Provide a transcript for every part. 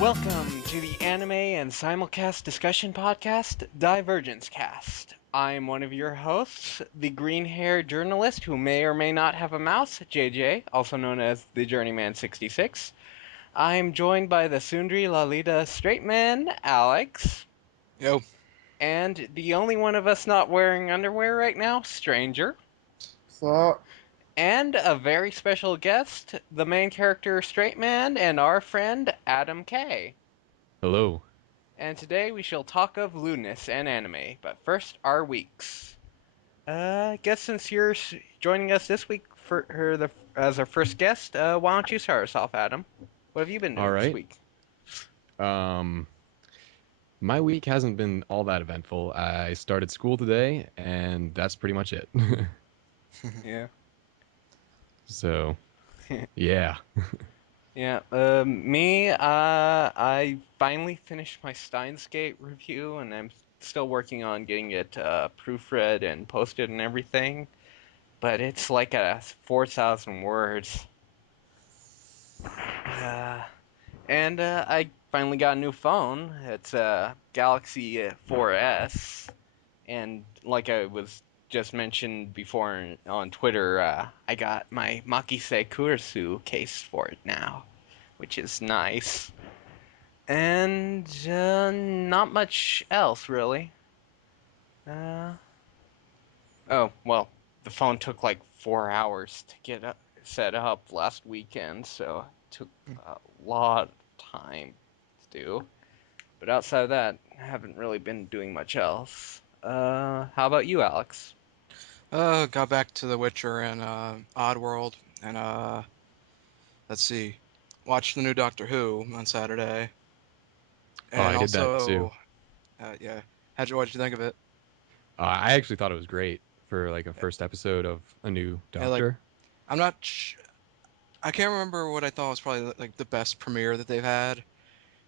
Welcome to the anime and simulcast discussion podcast, Divergence. I'm one of your hosts, the green-haired journalist who may or may not have a mouse, JJ, also known as the Journeyman66. I'm joined by the Sundri Lalita straight man, Alex. Yo. And the only one of us not wearing underwear right now, Stranger. So, And a very special guest, the main character, straight man, and our friend, AdamK. Hello. And today we shall talk of lewdness and anime, but first, our weeks. I guess since you're joining us this week as our first guest, why don't you start us off, Adam? What have you been All doing this right. week? Um, my week hasn't been all that eventful. I started school today, and that's pretty much it. Yeah. So, yeah. Yeah, I finally finished my Steins Gate review, and I'm still working on getting it proofread and posted and everything. But it's like 4,000 words. Uh, and I finally got a new phone. It's a Galaxy 4S, and like I was just mentioned before on Twitter, I got my Makise Kurisu case for it now, which is nice. And not much else really. Uh, oh well, the phone took like 4 hours to get set up last weekend, so it took a lot of time to do. But outside of that, I haven't really been doing much else. How about you, Alex? Got back to The Witcher and Oddworld, and let's see, watched the new Doctor Who on Saturday, Oh, and I did that too. also, yeah, what'd you think of it? I actually thought it was great for like a first episode of a new Yeah, like Doctor. I'm not, I can't remember what I thought was probably like the best premiere that they've had,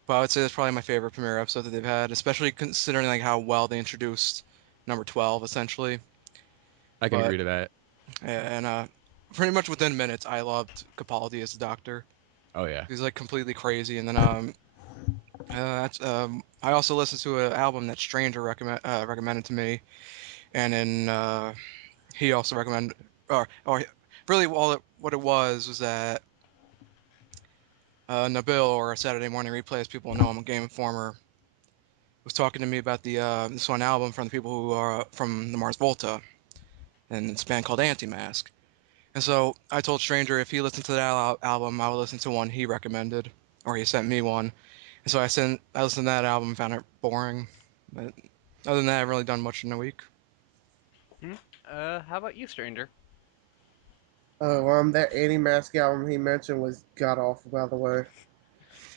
but I would say it's probably my favorite premiere episode that they've had, especially considering like how well they introduced number 12 essentially. I can But agree to that. and pretty much within minutes, I loved Capaldi as the Doctor. Oh yeah. He's like completely crazy, and then I also listened to an album that Stranger recommended to me, and then he also recommended, or really what it was that Nabil, or Saturday Morning Replay, as people know, I'm a Game Informer, was talking to me about the this one album from the people who are from the Mars Volta, and it's a band called Anti-Mask. And so I told Stranger if he listened to that album, I would listen to one he recommended, or he sent me one. And so I listened to that album and found it boring. But other than that, I haven't really done much in a week. Hmm? How about you, stranger? that Mask album he mentioned was god awful, by the way.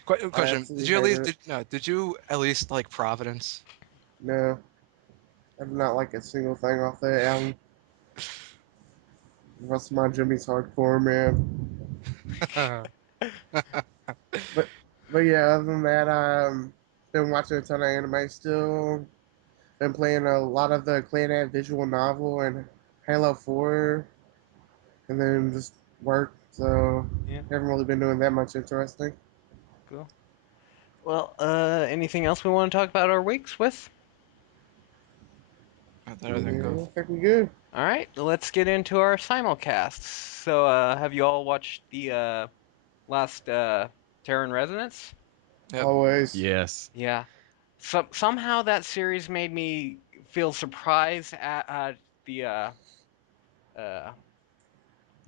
I Question: absolutely hated it. Did you at least like Providence? No, I did not like a single thing off that album. The rest of my Jimmy's hardcore, man. But but yeah, other than that, been watching a ton of anime still. Been playing a lot of the Clan visual novel and Halo 4, and then just work. So Yeah, haven't really been doing that much interesting. cool. Well, anything else we want to talk about our weeks with? Not that I think Yeah, of. I think we good. All right, let's get into our simulcasts. So, have you all watched the last Terran Resonance? Yep. Always. Yes. Yeah. Somehow that series made me feel surprised at the uh, uh,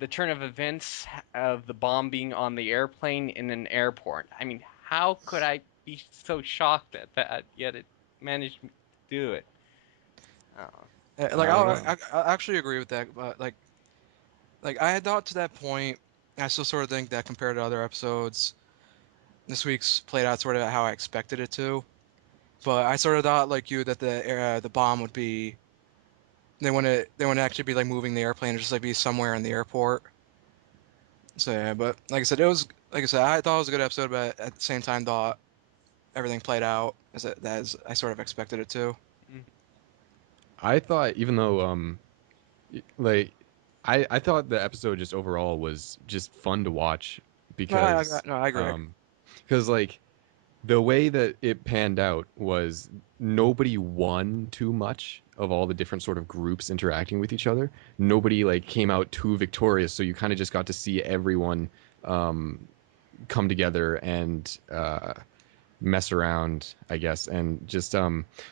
the turn of events of the bomb being on the airplane in an airport. I mean, how could I be so shocked at that? Yet it managed to do it. Oh, Like I don't know. I actually agree with that, but like I had thought to that point, I still sort of think that compared to other episodes, this week's played out sort of how I expected it to. But I sort of thought like you that the bomb would be they wouldn't actually be like moving the airplane, just like be somewhere in the airport. So yeah, but like I said, I thought it was a good episode, but at the same time thought everything played out as I sort of expected it to. mm, I thought even though like I thought the episode just overall was just fun to watch No, because I agree. because like the way that it panned out was nobody won too much of all the different sort of groups interacting with each other. Nobody like came out too victorious, so you kind of just got to see everyone um, come together and mess around, I guess. And just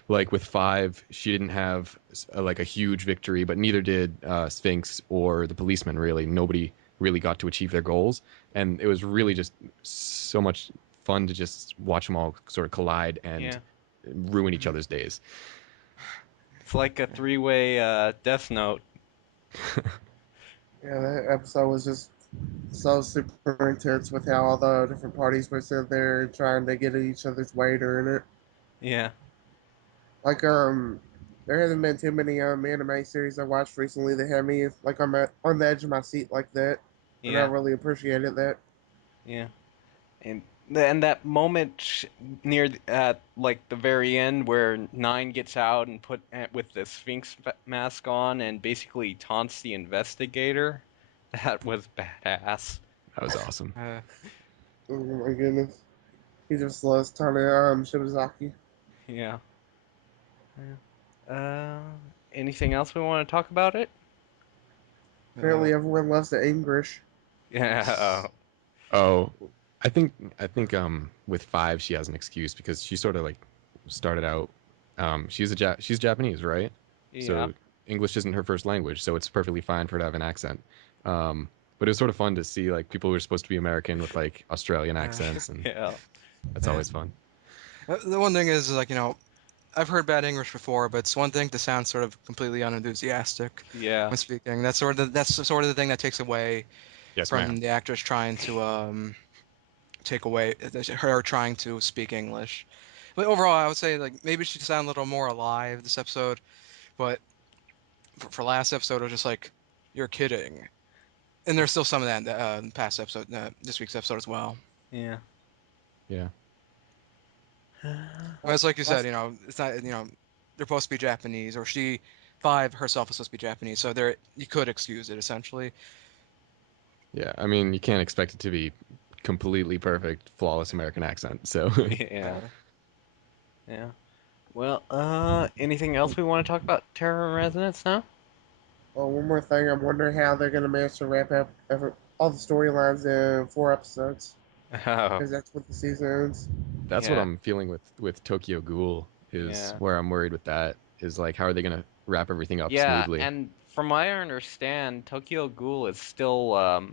like with Five, she didn't have like a huge victory, but neither did Sphinx or the policeman. Really, nobody really got to achieve their goals, and it was really just so much fun to just watch them all sort of collide and Yeah. ruin each other's days. It's like a three-way Death Note. Yeah, that episode was just so super intense with how all the different parties were sitting there trying to get each other's way during it. Yeah. Like there hasn't been too many anime series I watched recently that had me like on the edge of my seat like that, and I Yeah. really appreciated that. Yeah. And that moment near at like the very end where Nine gets out and put with the Sphinx mask on and basically taunts the investigator, that was badass. That was awesome. Oh my goodness, he just loves Tane Shibazaki. Yeah. Yeah. Anything else we want to talk about it? Uh, Apparently, everyone loves the English. Yeah. Oh, I think with Five she has an excuse because she sort of like started out she's Japanese, right? Yeah. So English isn't her first language, so it's perfectly fine for her to have an accent. But it was sort of fun to see like people who are supposed to be American with like Australian uh, accents, and Yeah. that's yeah. always fun. The one thing is like I've heard bad English before, but it's one thing to sound sort of completely unenthusiastic Yeah. when speaking. That's sort of the thing that takes away Yes, from ma'am. the actress trying to take away her trying to speak English. But overall, I would say like maybe she sounded a little more alive this episode. But for last episode, it was just like you're kidding, and there's still some of that in the past episode, this week's episode as well. Yeah. Yeah. But it's like you said, Last, it's not they're supposed to be Japanese, or she Five herself is supposed to be Japanese, so there you could excuse it essentially. Yeah. I mean, you can't expect it to be completely perfect, flawless American accent. So Yeah. Yeah. Well, anything else we want to talk about Terror and Resonance now? oh, one more thing. I'm wondering how they're gonna manage to wrap up all the storylines in 4 episodes, Oh, because that's what the season ends. that's what yeah. I'm feeling with Tokyo Ghoul is Yeah. where I'm worried with that is like how are they gonna wrap everything up Yeah, smoothly? and from what I understand, Tokyo Ghoul is still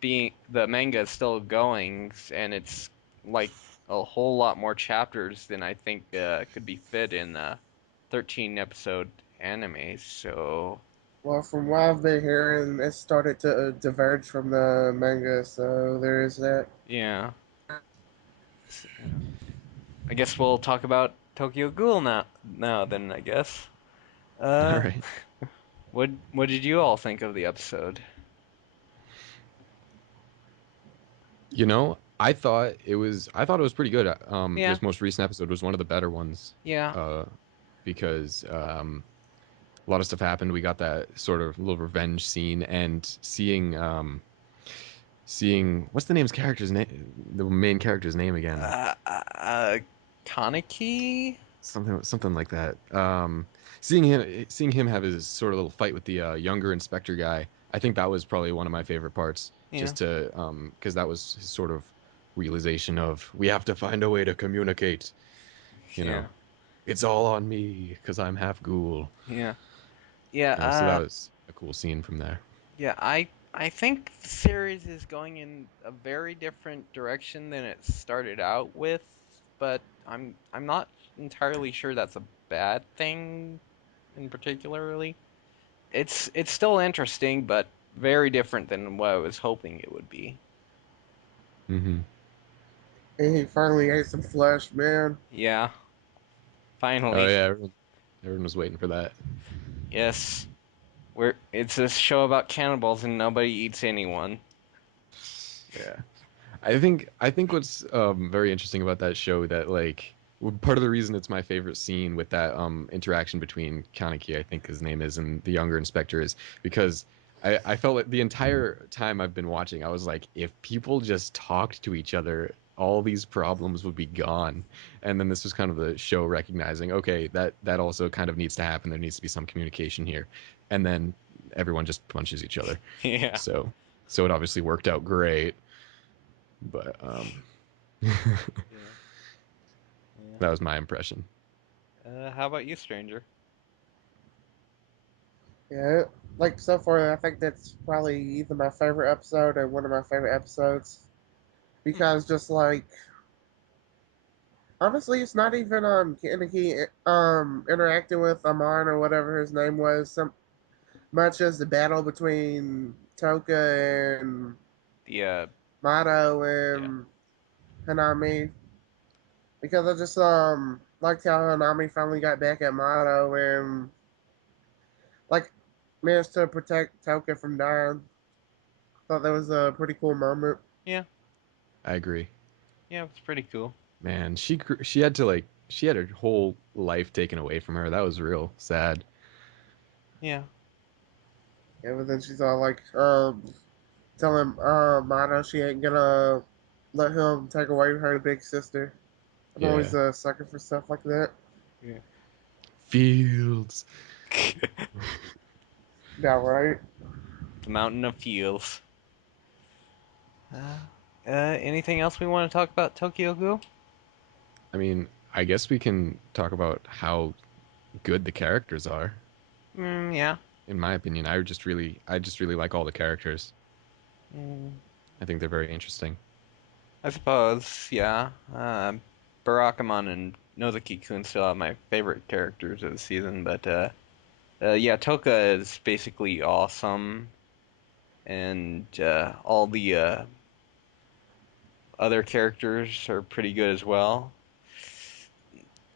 being the manga is still going, and it's like a whole lot more chapters than I think could be fit in a 13 episode anime. So Well, from what I've been hearing, it started to diverge from the manga, so there is that. yeah, yeah. I guess we'll talk about Tokyo Ghoul now. Now then, I guess. All Uh, right. what did you all think of the episode? You know, I thought it was pretty good. Yeah, This most recent episode was one of the better ones, yeah, uh, because a lot of stuff happened. We got that sort of little revenge scene, and seeing what's the name's character's name, the main character's name again, uh, uh, Kaneki? something like that. Seeing him have his sort of little fight with the younger inspector guy. I think that was probably one of my favorite parts, Yeah, just to because that was his sort of realization of we have to find a way to communicate. You know, yeah, it's all on me because I'm half ghoul. yeah, yeah. So that was a cool scene from there. Yeah. I think the series is going in a very different direction than it started out with, but I'm not entirely sure that's a bad thing in particularly. It's still interesting, but very different than what I was hoping it would be. Hmm. And he finally ate some flesh, man. Yeah, Oh finally. yeah, everyone was waiting for that. Yes. It's a show about cannibals and nobody eats anyone. Yeah. I think what's very interesting about that show that like part of the reason it's my favorite scene with that interaction between Kaneki, I think his name is, and the younger inspector is because I felt like the entire time I've been watching, I was like, if people just talked to each other all these problems would be gone. And then this was kind of the show recognizing, okay, that also kind of needs to happen. There needs to be some communication here. And then everyone just punches each other. Yeah. So it obviously worked out great. But Yeah. that was my impression. How about you, stranger? Yeah, like so far, I think that's probably either my favorite episode or one of my favorite episodes Hmm. because just like honestly, it's not even Kaneki interacting with Amon or whatever his name was so much as the battle between Toka and The Mato yeah. and Hanami because I just liked how Hanami finally got back at Mato and like managed to protect Toka from dying. Thought that was a pretty cool moment. Yeah. I agree. Yeah, it's pretty cool. Man, she had to she had her whole life taken away from her. That was real sad. Yeah. Yeah, but then she's all like, telling Mato she ain't gonna let him take away her big sister. I'm Yeah. always a sucker for stuff like that. Yeah. Fields. Yeah, right. The Mountain of Fields. Uh, Anything else we want to talk about Tokyo Ghoul? I mean, I guess we can talk about how good the characters are. Yeah. In my opinion, I just really like all the characters. Mm, I think they're very interesting. I suppose, yeah. Barakamon and Nozaki-kun still are my favorite characters of the season, but yeah, Toka is basically awesome, and all the other characters are pretty good as well.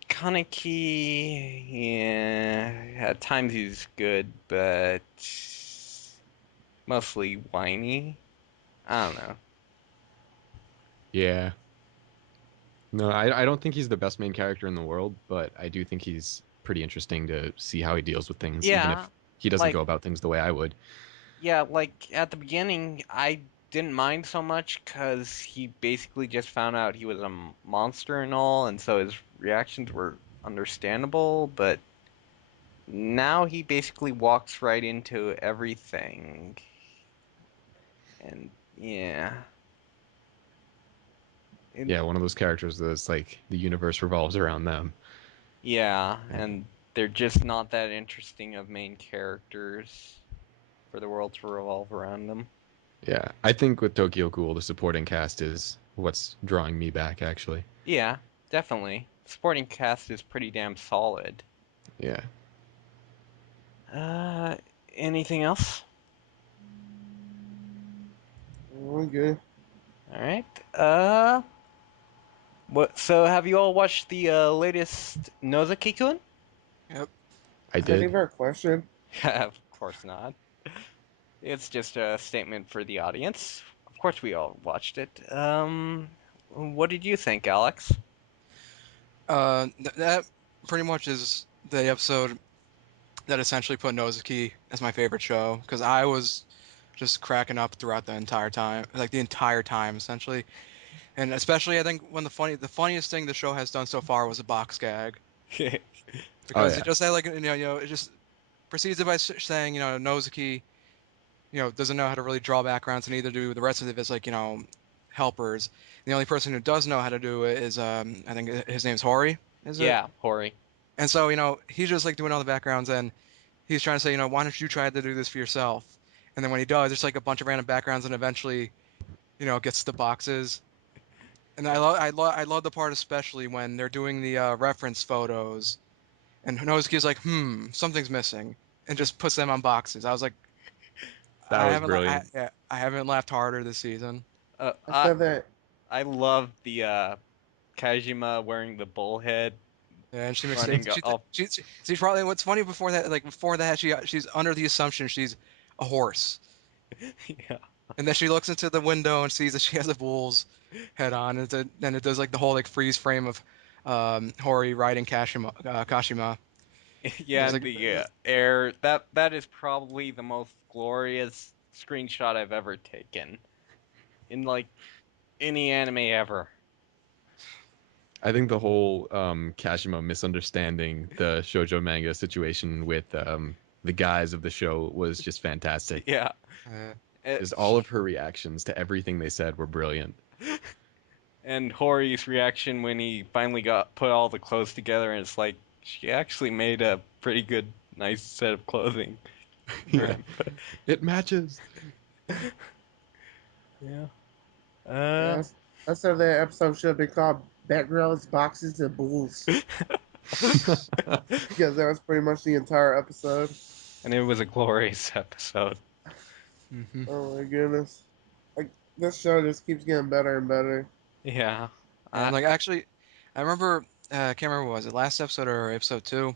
Kaneki, yeah, at times he's good, but mostly whiny. I don't know. Yeah. No, I don't think he's the best main character in the world, but I do think he's pretty interesting to see how he deals with things, even Yeah, if he doesn't like go about things the way I would. yeah, like at the beginning, I didn't mind so much because he basically just found out he was a monster and all, and so his reactions were understandable, but now he basically walks right into everything. And yeah. And Yeah, one of those characters that's like the universe revolves around them. yeah, And and they're just not that interesting of main characters for the world to revolve around them. yeah, I think with Tokyo Ghoul, the supporting cast is what's drawing me back, actually. Yeah, definitely. Supporting cast is pretty damn solid. Yeah. Uh, Anything else? Oh, good. All right. What? So have you all watched the latest Nozaki-kun? Yep. I Is that did. even a question? Of course not. It's just a statement for the audience. Of course, we all watched it. What did you think, Alex? That pretty much is the episode that essentially put Nozaki as my favorite show because I was just cracking up throughout the entire time, like the entire time essentially. And especially I think when the funniest thing the show has done so far was a box gag Oh because it yeah. just had like it just proceeds it by saying Nozaki doesn't know how to really draw backgrounds and neither do the rest of his like helpers. The only person who does know how to do it is I think his name's Hori, is it? Yeah, Hori. And so he's just like doing all the backgrounds and he's trying to say why don't you try to do this for yourself? And then when he does, there's like a bunch of random backgrounds and eventually gets the boxes. And I love the part especially when they're doing the reference photos and Nozuki's like something's missing and just puts them on boxes. I was like That was brilliant. I haven't laughed harder this season. Uh, I I said that. I love the Kajima wearing the bullhead Yeah, and she running mistakes. off. She's probably what's funny before that she's under the assumption she's a horse, Yeah, and then she looks into the window and sees that she has a bull's head on, and then it does like the whole like freeze frame of Hori riding Kashima. yeah, There's and like the air. That is probably the most glorious screenshot I've ever taken in like any anime ever. I think the whole Kashima misunderstanding the shoujo manga situation with the guys of the show was just fantastic. Yeah. Uh, It, Just all of her reactions to everything they said were brilliant. and Hori's reaction when he finally got put all the clothes together, and it's like she actually made a pretty good, nice set of clothing. Yeah, right. it matches. Yeah. Yes. That's how the episode should have been called Backgrounds, Boxes, and Bulls. Because that was pretty much the entire episode. And it was a glorious episode. Hmm. Oh my goodness. Like, this show just keeps getting better and better. Yeah. And I, like actually, I remember I can't remember what was it last episode or episode two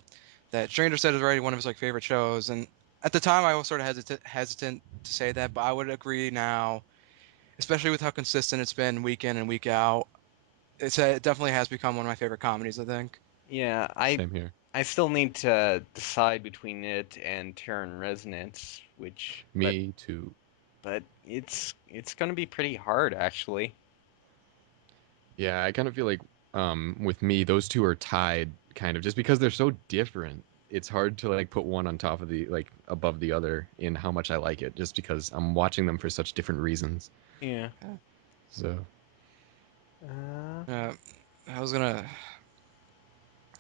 that Stranger said is already one of his like favorite shows, and at the time I was sort of hesitant to say that, but I would agree now, especially with how consistent it's been week in and week out. It definitely has become one of my favorite comedies, I think. yeah, Same here. I still need to decide between it and Terran Resonance, Me too. but it's gonna be pretty hard actually. Yeah, I kind of feel like with me, those two are tied kind of just because they're so different. It's hard to like put one on top of the like above the other in how much I like it, just because I'm watching them for such different reasons. Yeah. Yeah. So Uh, Uh, I was gonna.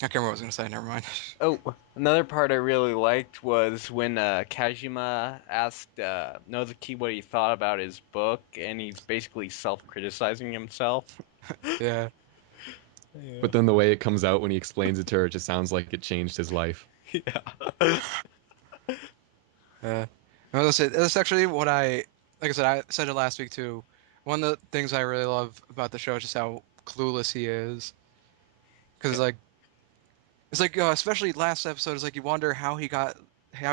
I can't remember what I was gonna say. Never mind. oh, another part I really liked was when Kajima asked Nozuki what he thought about his book, and he's basically self-criticizing himself. Yeah. Yeah. but then the way it comes out when he explains it to her, it just sounds like it changed his life. Yeah. I was gonna say that's actually what like I said, I said it last week too. One of the things I really love about the show is just how clueless he is. Because it's like especially last episode, it's like you wonder how he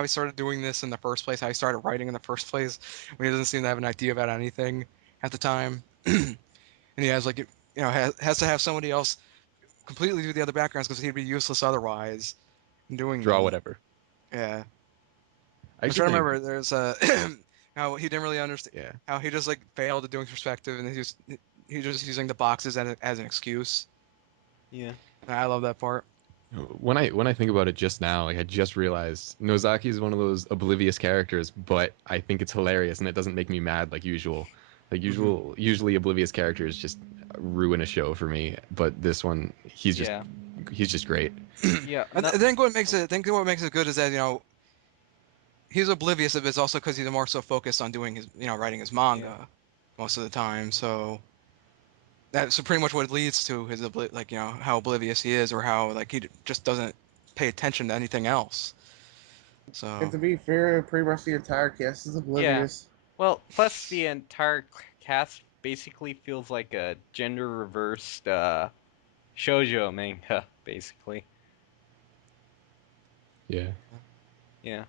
started doing this in the first place, how he started writing in the first place, when he doesn't seem to have an idea about anything at the time, and he has like has to have somebody else completely do the other backgrounds because he'd be useless otherwise in doing Draw them. whatever. Yeah. I I'm actually trying to think, remember. There's how he didn't really understand yeah. how he just like failed at doing perspective, and he just using the boxes as an excuse. Yeah. And I love that part. When I think about it just now, like I just realized Nozaki is one of those oblivious characters, but I think it's hilarious and it doesn't make me mad like usual. Like Hmm. usually oblivious characters just ruin a show for me, but this one Yeah. he's just great. Yeah. I think I think what makes it good is that he's oblivious of it also because he's more so focused on doing his writing his Yeah. manga most of the time. So that's so pretty much what leads to his like how oblivious he is or how like just doesn't pay attention to anything else. And So to be fair, pretty much the entire cast is Yeah. oblivious. Well, plus the entire cast basically feels like a gender reversed shoujo manga, basically. Yeah. Yeah.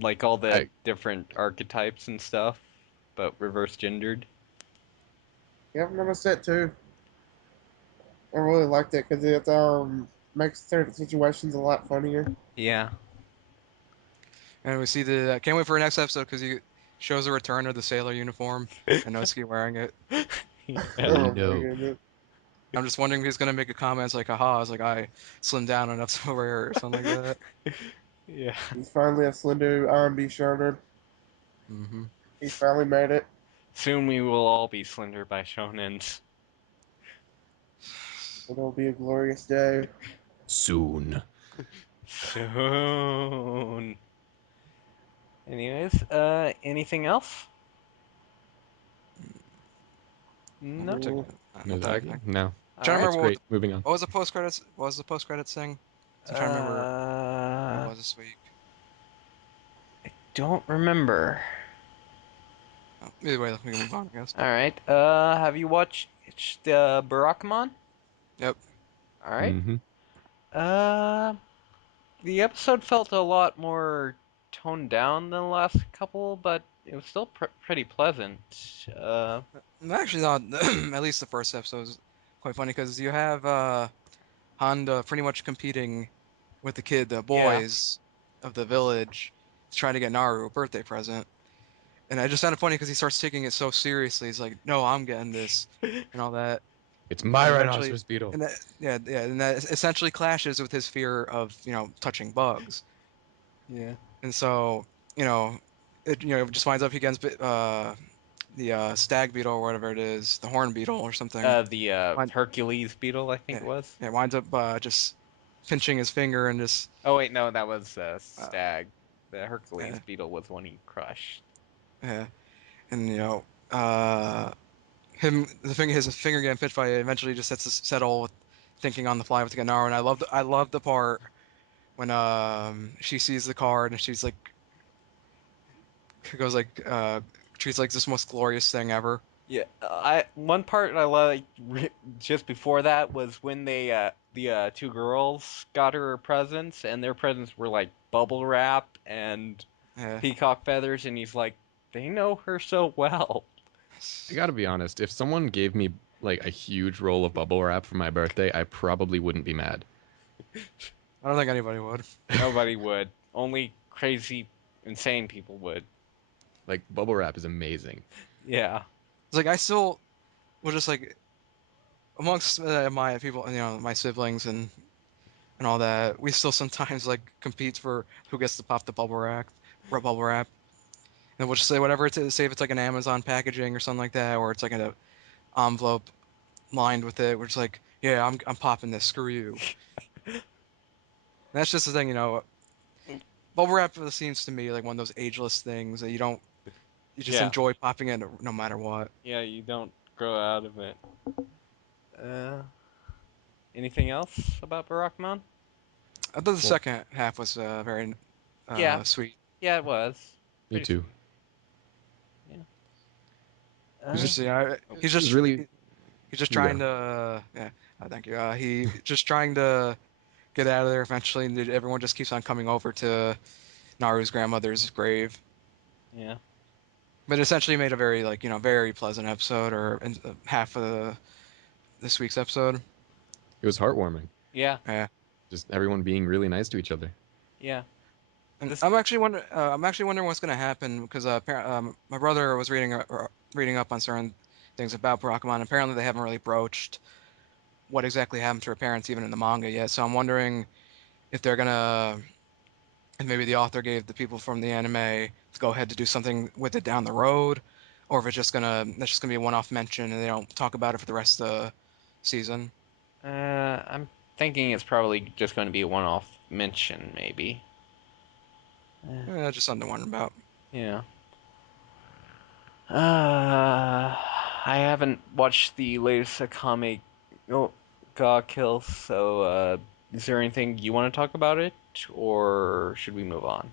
Like all the I different archetypes and stuff, but reverse gendered. Yeah, I've noticed that too. I really liked it because it makes certain situations a lot funnier. Yeah. and we see the can't wait for our next episode because he shows a return of the sailor uniform and Nosuke wearing it. Yeah. Oh my no. goodness. I'm just wondering if he's gonna make a comment it's like, "Haha, it's like I slimmed down enough to wear it," or something like that. Yeah. He's finally a slender R&B shonen. Hmm. He's finally made it. Soon we will all be slender by shonens. It'll be a glorious day. Soon. Soon. Anyways, anything else? Not No. Mm, particular. Not that I can Nozaki? think. No. I'm trying to Alright. It's remember great. Moving on. what was the post credits. What was the post credits thing? So I'm trying to remember what it was this week. Don't remember. Oh, either way, we can move on, I guess. Alright, have you watched Barakamon? Yep. Alright. Mm-hmm. Uh, the episode felt a lot more toned down than the last couple, but it was still pretty pleasant. Actually, not. At least the first episode is quite funny because you have Honda pretty much competing with the Yeah. boys of the village, to try to get Naru a birthday present. And I just found it funny because he starts taking it so seriously. He's like, "No, I'm getting this," and all that. It's my And eventually, rhinoceros beetle. and that essentially clashes with his fear of touching bugs. Yeah. And so it just winds up he gets the stag beetle or whatever it is, the horn beetle or something. The Wind, Hercules beetle, I think yeah, it was. yeah, winds up just pinching his finger and just Oh wait, no, that was uh, stag. The Hercules yeah, beetle was one he crushed. yeah, and his finger getting pinched by it eventually just sets to settle with thinking on the fly with the Gennaro. And I love the part when she sees the card and she's like goes like treats like this most glorious thing ever. Yeah, I one part I like just before that was when the two girls got her presents and their presents were like bubble wrap and Yeah. peacock feathers and he's like they know her so well. I gotta be honest. If someone gave me like a huge roll of bubble wrap for my birthday, I probably wouldn't be mad. I don't think anybody would. Nobody would. Only crazy insane people would. Like bubble wrap is amazing. Yeah. It's like I still will just like amongst my people, my siblings and all that. We still sometimes like compete for who gets to pop the bubble wrap, and we'll just say whatever it is. Say if it's like an Amazon packaging or something like that, or it's like an envelope lined with it. We're just like, yeah, I'm popping this. Screw you. And that's just the thing, bubble wrap seems to me like one of those ageless things that you just Yeah. enjoy popping it no matter what. Yeah, you don't grow out of it. Uh, anything else about Barakamon? I thought the Well, second half was very Yeah. sweet. Yeah, it was. me Pretty too. sweet. Yeah. It was He's Uh, just he's it was just really he's just you trying go. to thank you. He just trying to get out of there eventually, and everyone just keeps on coming over to Naru's grandmother's grave. yeah. But essentially made a very very pleasant episode, or half of this week's episode. It was heartwarming. Yeah. Yeah. Just everyone being really nice to each other. Yeah. And This. I'm actually wondering what's gonna happen because my brother was reading up on certain things about Barakamon. Apparently, they haven't really broached what exactly happened to her parents even in the manga yet. So I'm wondering if they're gonna, if maybe the author gave the people from the anime to go ahead to do something with it down the road, or if that's just gonna be a one-off mention and they don't talk about it for the rest of the season. I'm thinking it's probably just going to be a one-off mention, maybe. Eh, Just something to wonder about. yeah. Uh, I haven't watched the latest Akame Ga Kill, so is there anything you want to talk about it, or should we move on?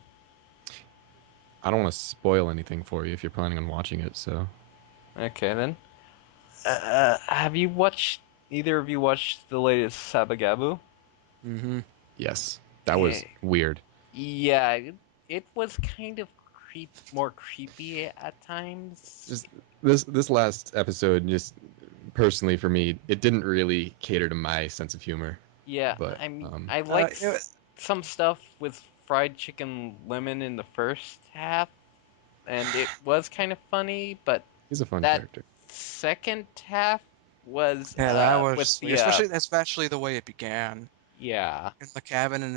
I don't want to spoil anything for you if you're planning on watching it, so Okay then. Have you watched either of you watched the latest Sabagebu? Mm-hmm. yes. That was Eh, weird. yeah, it was kind of more creepy at times. Just this last episode just personally for me, it didn't really cater to my sense of humor, Yeah, but I mean, I like It, some stuff with fried chicken lemon in the first half, and it was kind of funny, but he's a fun that character. second half was yeah, that was with sweet, the especially the way it began yeah, in the cabin and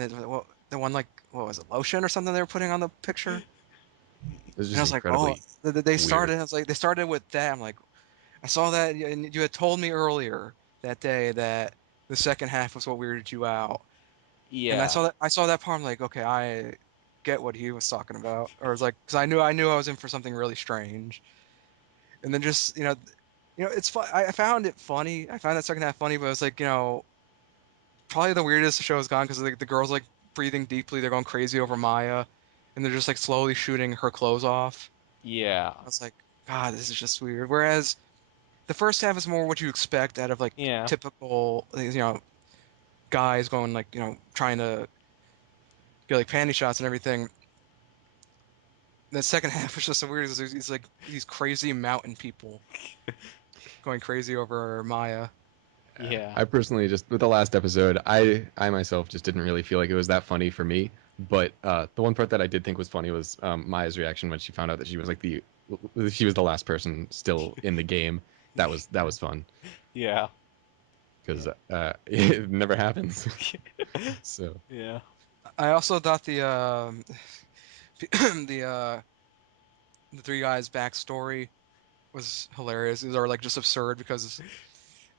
the one like what was it, lotion or something they were putting on the picture. It was And I just was like, oh, incredibly they weird. started. I was like, they started with that. I'm like, I saw that, and you had told me earlier that day that the second half was what weirded you out. And I yeah, saw that part. I'm like, okay, I get what he was talking about, or it was like, because I knew I was in for something really strange. And then just it's fun. I found it funny. I found that second half funny, but it was like, probably the weirdest the show has gone because the girls like breathing deeply. They're going crazy over Maya, and they're just like slowly shooting her clothes off. yeah, I was like, God, this is just weird. Whereas the first half is more what you expect out of like yeah, typical, guys going like, trying to get like panty shots and everything. The second half is just so weird. It's like these crazy mountain people going crazy over Maya. yeah, I personally just with the last episode, I myself just didn't really feel like it was that funny for me. But the one part that I did think was funny was Maya's reaction when she found out that she was the last person still in the game. That was fun. yeah. because it never happens. So Yeah. I also thought the the the three guys' backstory was hilarious. Or like just absurd because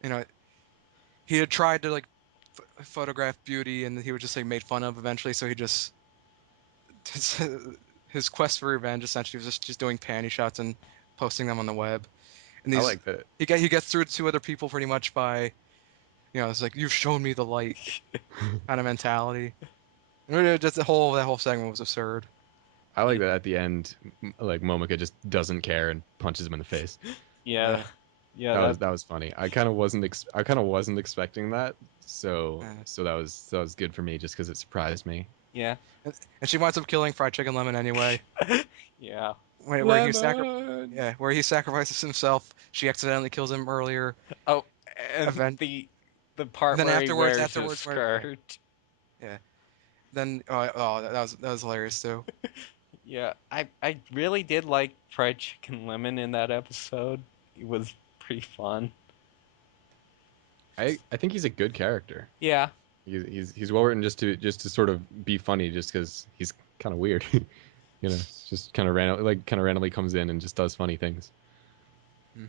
you know he had tried to like photograph beauty and he was just like made fun of eventually. So he just his, his quest for revenge essentially was just doing panty shots and posting them on the web. And I these like that. he gets through to other people pretty much by it's like you've shown me the light kind of mentality. And really, just that whole segment was absurd. I like that at the end, like Momika just doesn't care and punches him in the face. Yeah. Yeah, Yeah. That was funny. I kind of wasn't expecting that. So yeah. that was good for me just because it surprised me. Yeah. And she winds up killing Fried Chicken Lemon anyway. Yeah. Where Lemon. where he sacrifices himself. She accidentally kills him earlier. Oh, and Event. the part Then where he wears his afterwards, where skirt. yeah. Then that was hilarious too. Yeah, I really did like fried chicken lemon in that episode. It was pretty fun. I think he's a good character. Yeah. He's well written just to sort of be funny just because he's kind of weird. Just kind of randomly comes in and just does funny things. Hmm.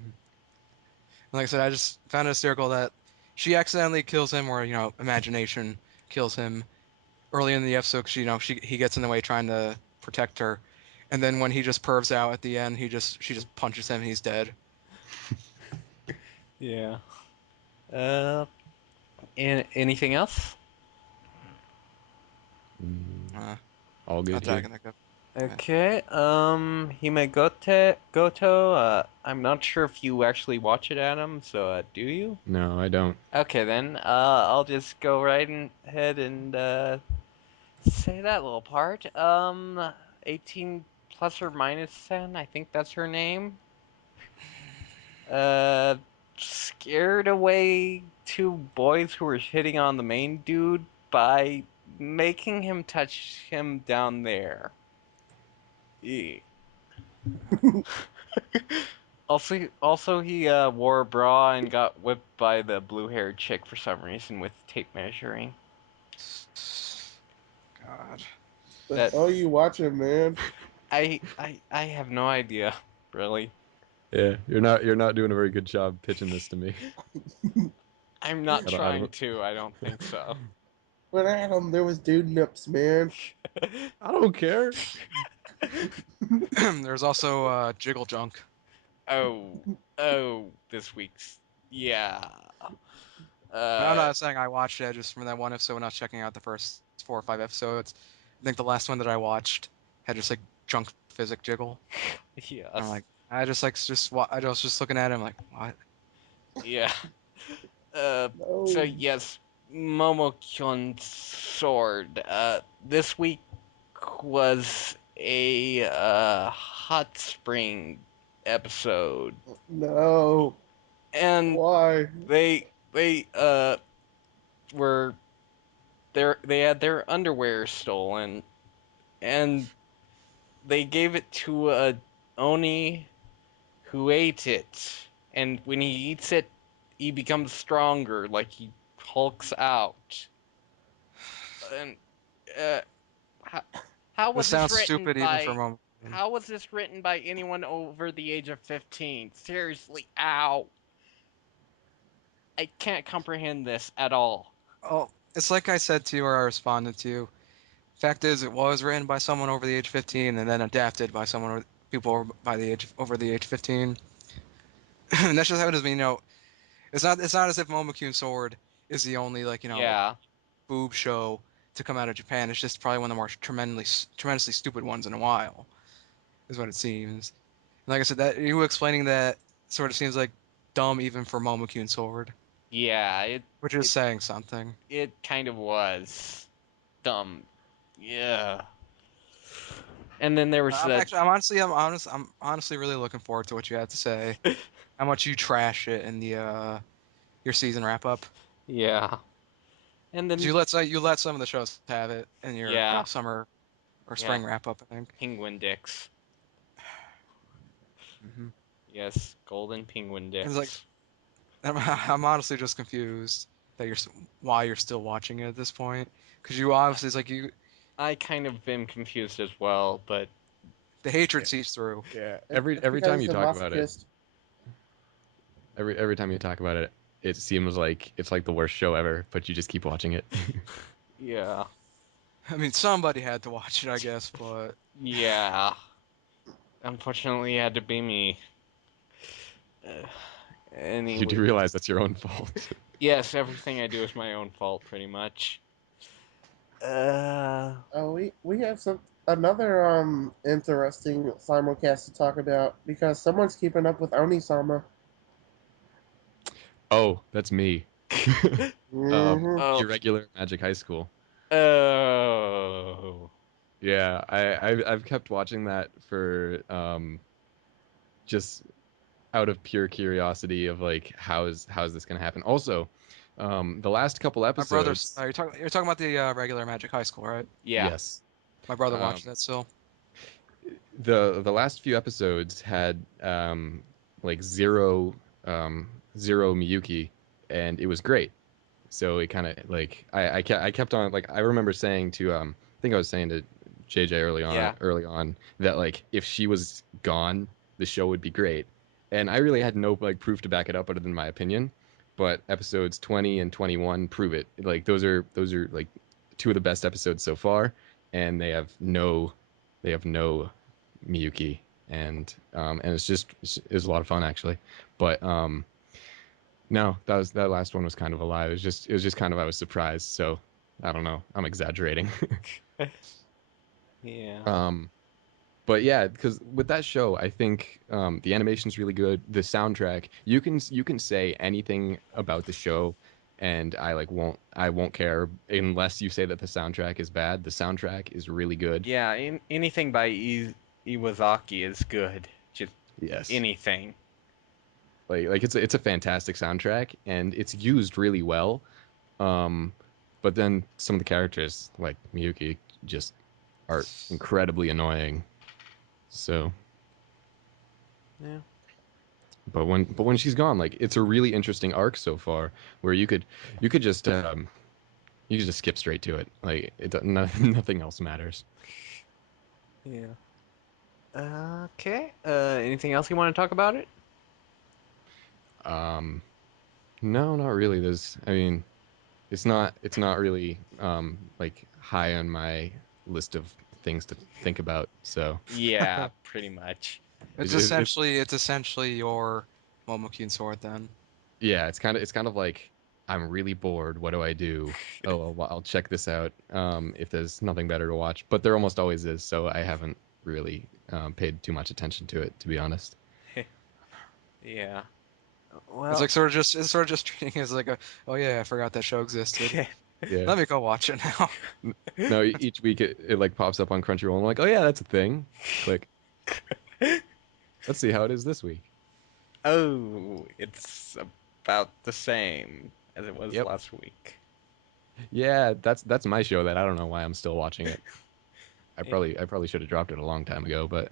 Like I said, I just found it hysterical that she accidentally kills him, or imagination kills him early in the episode. 'Cause, he gets in the way trying to protect her, and then when he just pervs out at the end, she just punches him and he's dead. Yeah. Uh, anything else? Mm, Uh, all good that's all I here. can think of. Yeah. Okay. Himegote Goto. I'm not sure if you actually watch it, Adam. So, do you? No, I don't. Okay, then. I'll just go right ahead and say that little part. 18 plus or minus 10. I think that's her name. Uh, scared away two boys who were hitting on the main dude by making him touch him down there. Yeah. Also, he wore a bra and got whipped by the blue-haired chick for some reason with tape measuring. God. The That hell you watching, man? I have no idea, really. Yeah, you're not doing a very good job pitching this to me. I'm not I trying don't to. I don't think so. But Adam, there was dude nips, man. I don't care. There's also Jiggle Junk. Oh, oh, this week's yeah. I'm Uh, not saying I watched it just from that one episode when I was checking out the first 4 or 5 episodes. I think the last one that I watched had just like junk physic jiggle. And I'm yes, like, I was just looking at him like, what? yeah. Uh, so No. yes, Momo Kyun Sword. This week was a hot spring episode, No. and Why? they were they had their underwear stolen, and they gave it to a oni who ate it. And when he eats it, he becomes stronger, like he hulks out. And uh, how, how This was this sounds written stupid even for a by moment. how was this written by anyone over the age of 15? Seriously, ow. I can't comprehend this at all. Oh, it's like I said to you or I responded to you. Fact is, it was written by someone over the age 15 and then adapted by people over the age 15. And that's just how it is. I mean, it's not as if Momo Kyun Sword is the only Yeah, boob show to come out of Japan. It's just probably one of the more tremendously stupid ones in a while, is what it seems. And like I said, that you explaining that sort of seems like dumb even for Momo Kyun Sword, yeah, which is it saying something. it kind of was dumb. Yeah. And then there was that. I'm honestly really looking forward to what you have to say. How much you trash it in the your season wrap up. Yeah. And 'Cause then you let some of the shows have it in your yeah, summer or yeah, spring wrap up, I think. penguin dicks. Hmm. Yes, golden penguin It's like dicks. I'm honestly just confused that why you're still watching it at this point. Because you obviously, it's like I kind of am confused as well, but the hatred seeps through. Yeah. It's Every because time he's you a talk about it, masochist. every time you talk about it, it seems like it's like the worst show ever, but you just keep watching it. yeah. I mean, somebody had to watch it, I guess, but Yeah. Unfortunately, it had to be me. Uh, You do anyway, realize that's your own fault. yes, everything I do is my own fault, pretty much. Uh, Oh, we have some another interesting simulcast to talk about because someone's keeping up with Onisama. Oh, that's me. Mm-hmm. oh, Irregular Magic High School. oh, Yeah, I've kept watching that for just out of pure curiosity of like how is this gonna happen. Also, the last couple my brother's. episodes, You're talking about the regular Magic High School, right? yeah, yes, My brother um, watches that still. the last few episodes had like zero Miyuki, and it was great. So it kind of like I kept on like I remember saying to I think I was saying to JJ yeah, early on that like if she was gone the show would be great, and I really had no like proof to back it up other than my opinion, but episodes 20 and 21 prove it. Like those are like two of the best episodes so far, and they have no Miyuki, and it's a lot of fun actually, but no, that last one was kind of a lie. It was just kind of I was surprised. So I don't know. I'm exaggerating. yeah, um, but yeah, because with that show, I think the animation's really good. The soundtrack, you can say anything about the show, and I won't care unless you say that the soundtrack is bad. The soundtrack is really good. yeah. Anything by Iwazaki is good. Just Yes, anything. like it's a fantastic soundtrack, and it's used really well. Um, but then some of the characters, like Miyuki, just are incredibly annoying. So, Yeah. but when she's gone, like it's a really interesting arc so far, where you could just you could just skip straight to it. Like nothing else matters. Yeah. Okay. Anything else you want to talk about it? Um, no, not really. I mean, it's not really like high on my list of things to think about. So Yeah, pretty much. it's It's essentially your Momo Kyun Sword then. yeah, it's kind of like I'm really bored. What do I do? Oh, well, I'll check this out. If there's nothing better to watch, but there almost always is. So I haven't really paid too much attention to it, to be honest. Yeah. It's Well, like it's sort of just treating it as like oh yeah, I forgot that show existed. Yeah. Let me go watch it now. No, each week it like pops up on Crunchyroll. I'm like, oh yeah, that's a thing. Click. Let's see how it is this week. oh, it's about the same as it was Yep. last week. Yeah, that's my show that I don't know why I'm still watching it. I Yeah. probably I probably should have dropped it a long time ago, but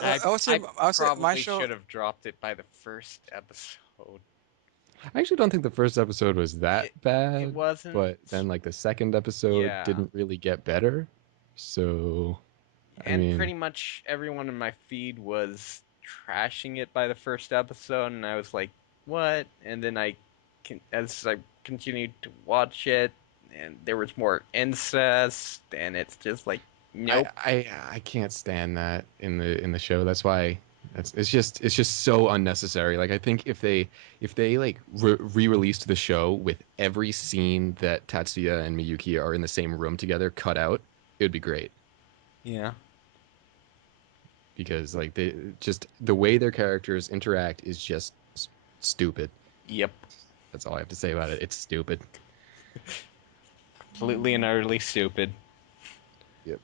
I I I would say my probably show. should have dropped it by the first episode. I actually don't think the first episode was that It bad, wasn't. but then like the second episode Yeah. didn't really get better. So, I And mean, pretty much everyone in my feed was trashing it by the first episode, and I was like, "What?" And then as I continued to watch it, and there was more incest, and it's just like, I nope. I I can't stand that in the show. That's why it's just so unnecessary. Like I think if they like re-released the show with every scene that Tatsuya and Miyuki are in the same room together cut out, it would be great. Yeah. Because like they just the way their characters interact is just stupid. Yep. That's all I have to say about it. It's stupid. Completely and utterly stupid. Yep.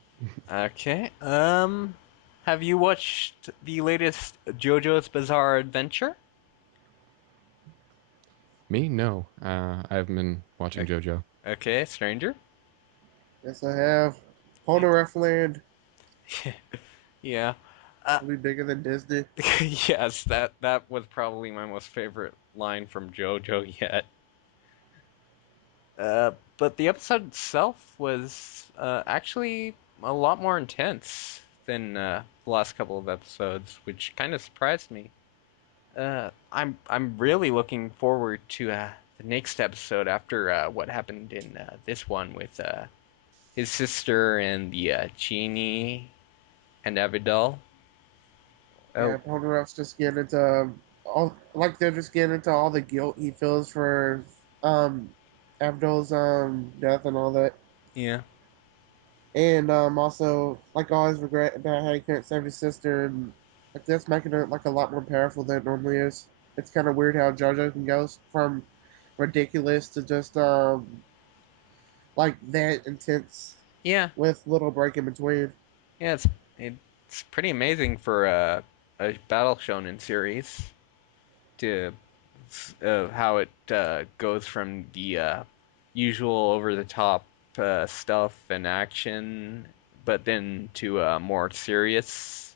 Okay. Have you watched the latest JoJo's Bizarre Adventure? Me? No. I haven't been O- watching JoJo. Okay, stranger. Yes, I have. Polnareff Land. Yeah. It'll be bigger than Disney. Yes, that was probably my most favorite line from JoJo yet. But the episode itself was actually a lot more intense than the last couple of episodes, which kind of surprised me. I'm really looking forward to the next episode after what happened in this one with his sister and the genie and Avidal. Yeah, Oh, Polnareff's just getting into all like they're just getting into all the guilt he feels for um Abdul's death and all that. yeah. And also like always regret about how he couldn't save his sister and like that's making it like a lot more powerful than it normally is. It's kinda weird how JoJo can go from ridiculous to just like that intense Yeah, with little break in between. yeah, it's pretty amazing for a battle shonen series to how it goes from the usual over the top stuff and action, but then to more serious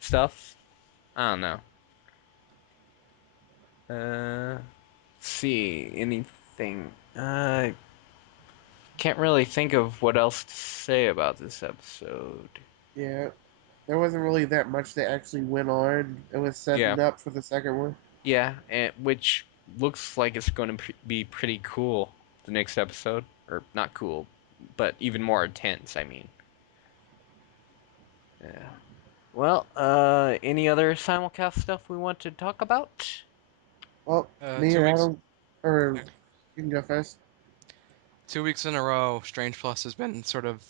stuff. I don't know. Let's see anything. Can't really think of what else to say about this episode. Yeah. There wasn't really that much that actually went on. It was Yeah, setting up for the second one. yeah, and which looks like it's going to be pretty cool. The next episode, or not cool, but even more intense. I mean, yeah. Well, any other simulcast stuff we want to talk about? Well, me 2 weeks. or Adam, or you can go first. 2 weeks in a row, Strange Plus has been sort of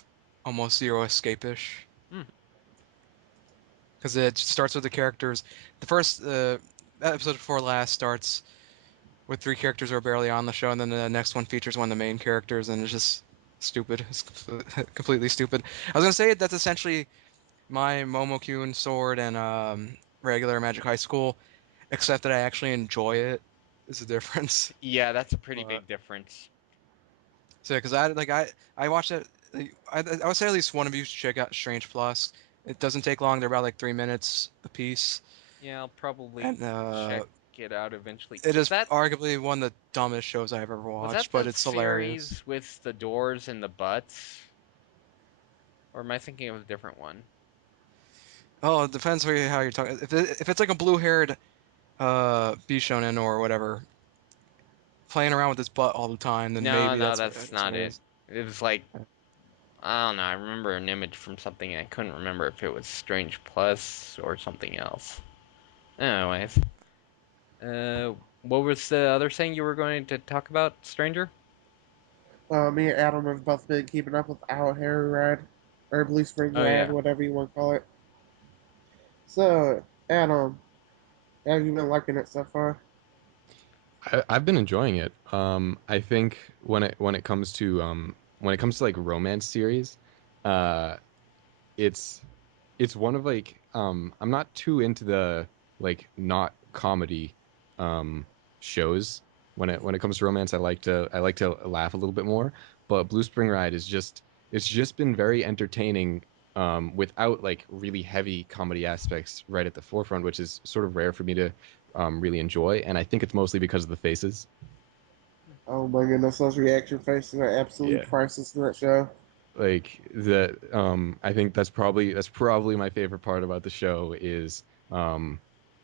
almost zero escape-ish. Hmm. Because it starts with the characters. The first episode before last starts with three characters who are barely on the show, and then the next one features one of the main characters, and it's just stupid. It's completely stupid. I was gonna say that's essentially my Momo Kyun Sword and regular Magic High School, except that I actually enjoy it. Is the difference. Yeah, that's a pretty But big difference. so because I watched it. I would say at least one of you should check out Strange Plus. It doesn't take long. They're about like 3 minutes a piece, Yeah, I'll probably and check it out eventually. it is arguably one of the dumbest shows I've ever Was that watched, but the it's hilarious. series with the doors and the butts? Or am I thinking of a different one? Oh, it depends how you're talking. If it's like a blue-haired Bishonen or whatever, playing around with his butt all the time, then No, maybe no, that's that's what not it it. is. It was like I don't know. I remember an image from something. I couldn't remember if it was Strange Plus or something else. Anyways, what was the other thing you were going to talk about, Stranger? Me and Adam have both been keeping up with Our Hair Ride, or Blue Spring Oh Ride, yeah. whatever you want to call it. So, Adam, how have you been liking it so far? I've been enjoying it. I think when it comes to like romance series, uh, it's it's one of like I'm not too into the like not comedy um shows. When it comes to romance, I like to laugh a little bit more. But Blue Spring Ride is just it's just been very entertaining without like really heavy comedy aspects right at the forefront, which is sort of rare for me to really enjoy. And I think it's mostly because of the faces. Oh my goodness, those reaction faces are absolutely Yeah. priceless in that show. Like the I think that's probably my favorite part about the show is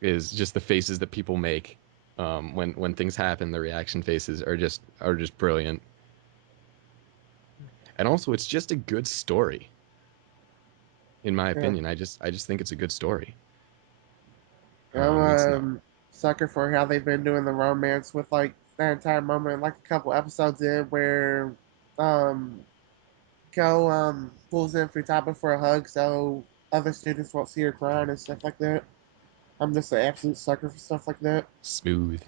just the faces that people make when things happen. The reaction faces are just brilliant. And also it's just a good story in my Yeah, opinion. I just think it's a good story. I'm It's not sucker for how they've been doing the romance with like that entire moment, like a couple episodes in where um Ko pulls in Futaba for a hug so other students won't see her crying and stuff like that. I'm just an absolute sucker for stuff like that. smooth.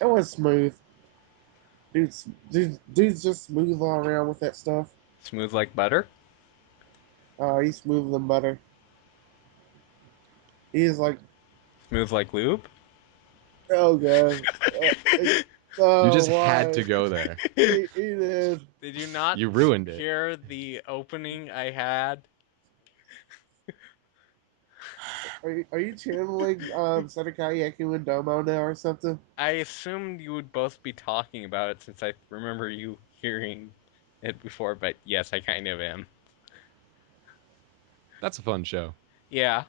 It was smooth. Dude's just smooth all around with that stuff. Smooth like butter. He's smoother than butter. He's like, Smooth like lube. oh god, You oh just had to why? go there. He did. Did you not You ruined it. hear the opening I had? are you channeling Senekai Yaku and Domo now or something? I assumed you would both be talking about it since I remember you hearing it before, but yes, I kind of am. That's a fun show. Yeah.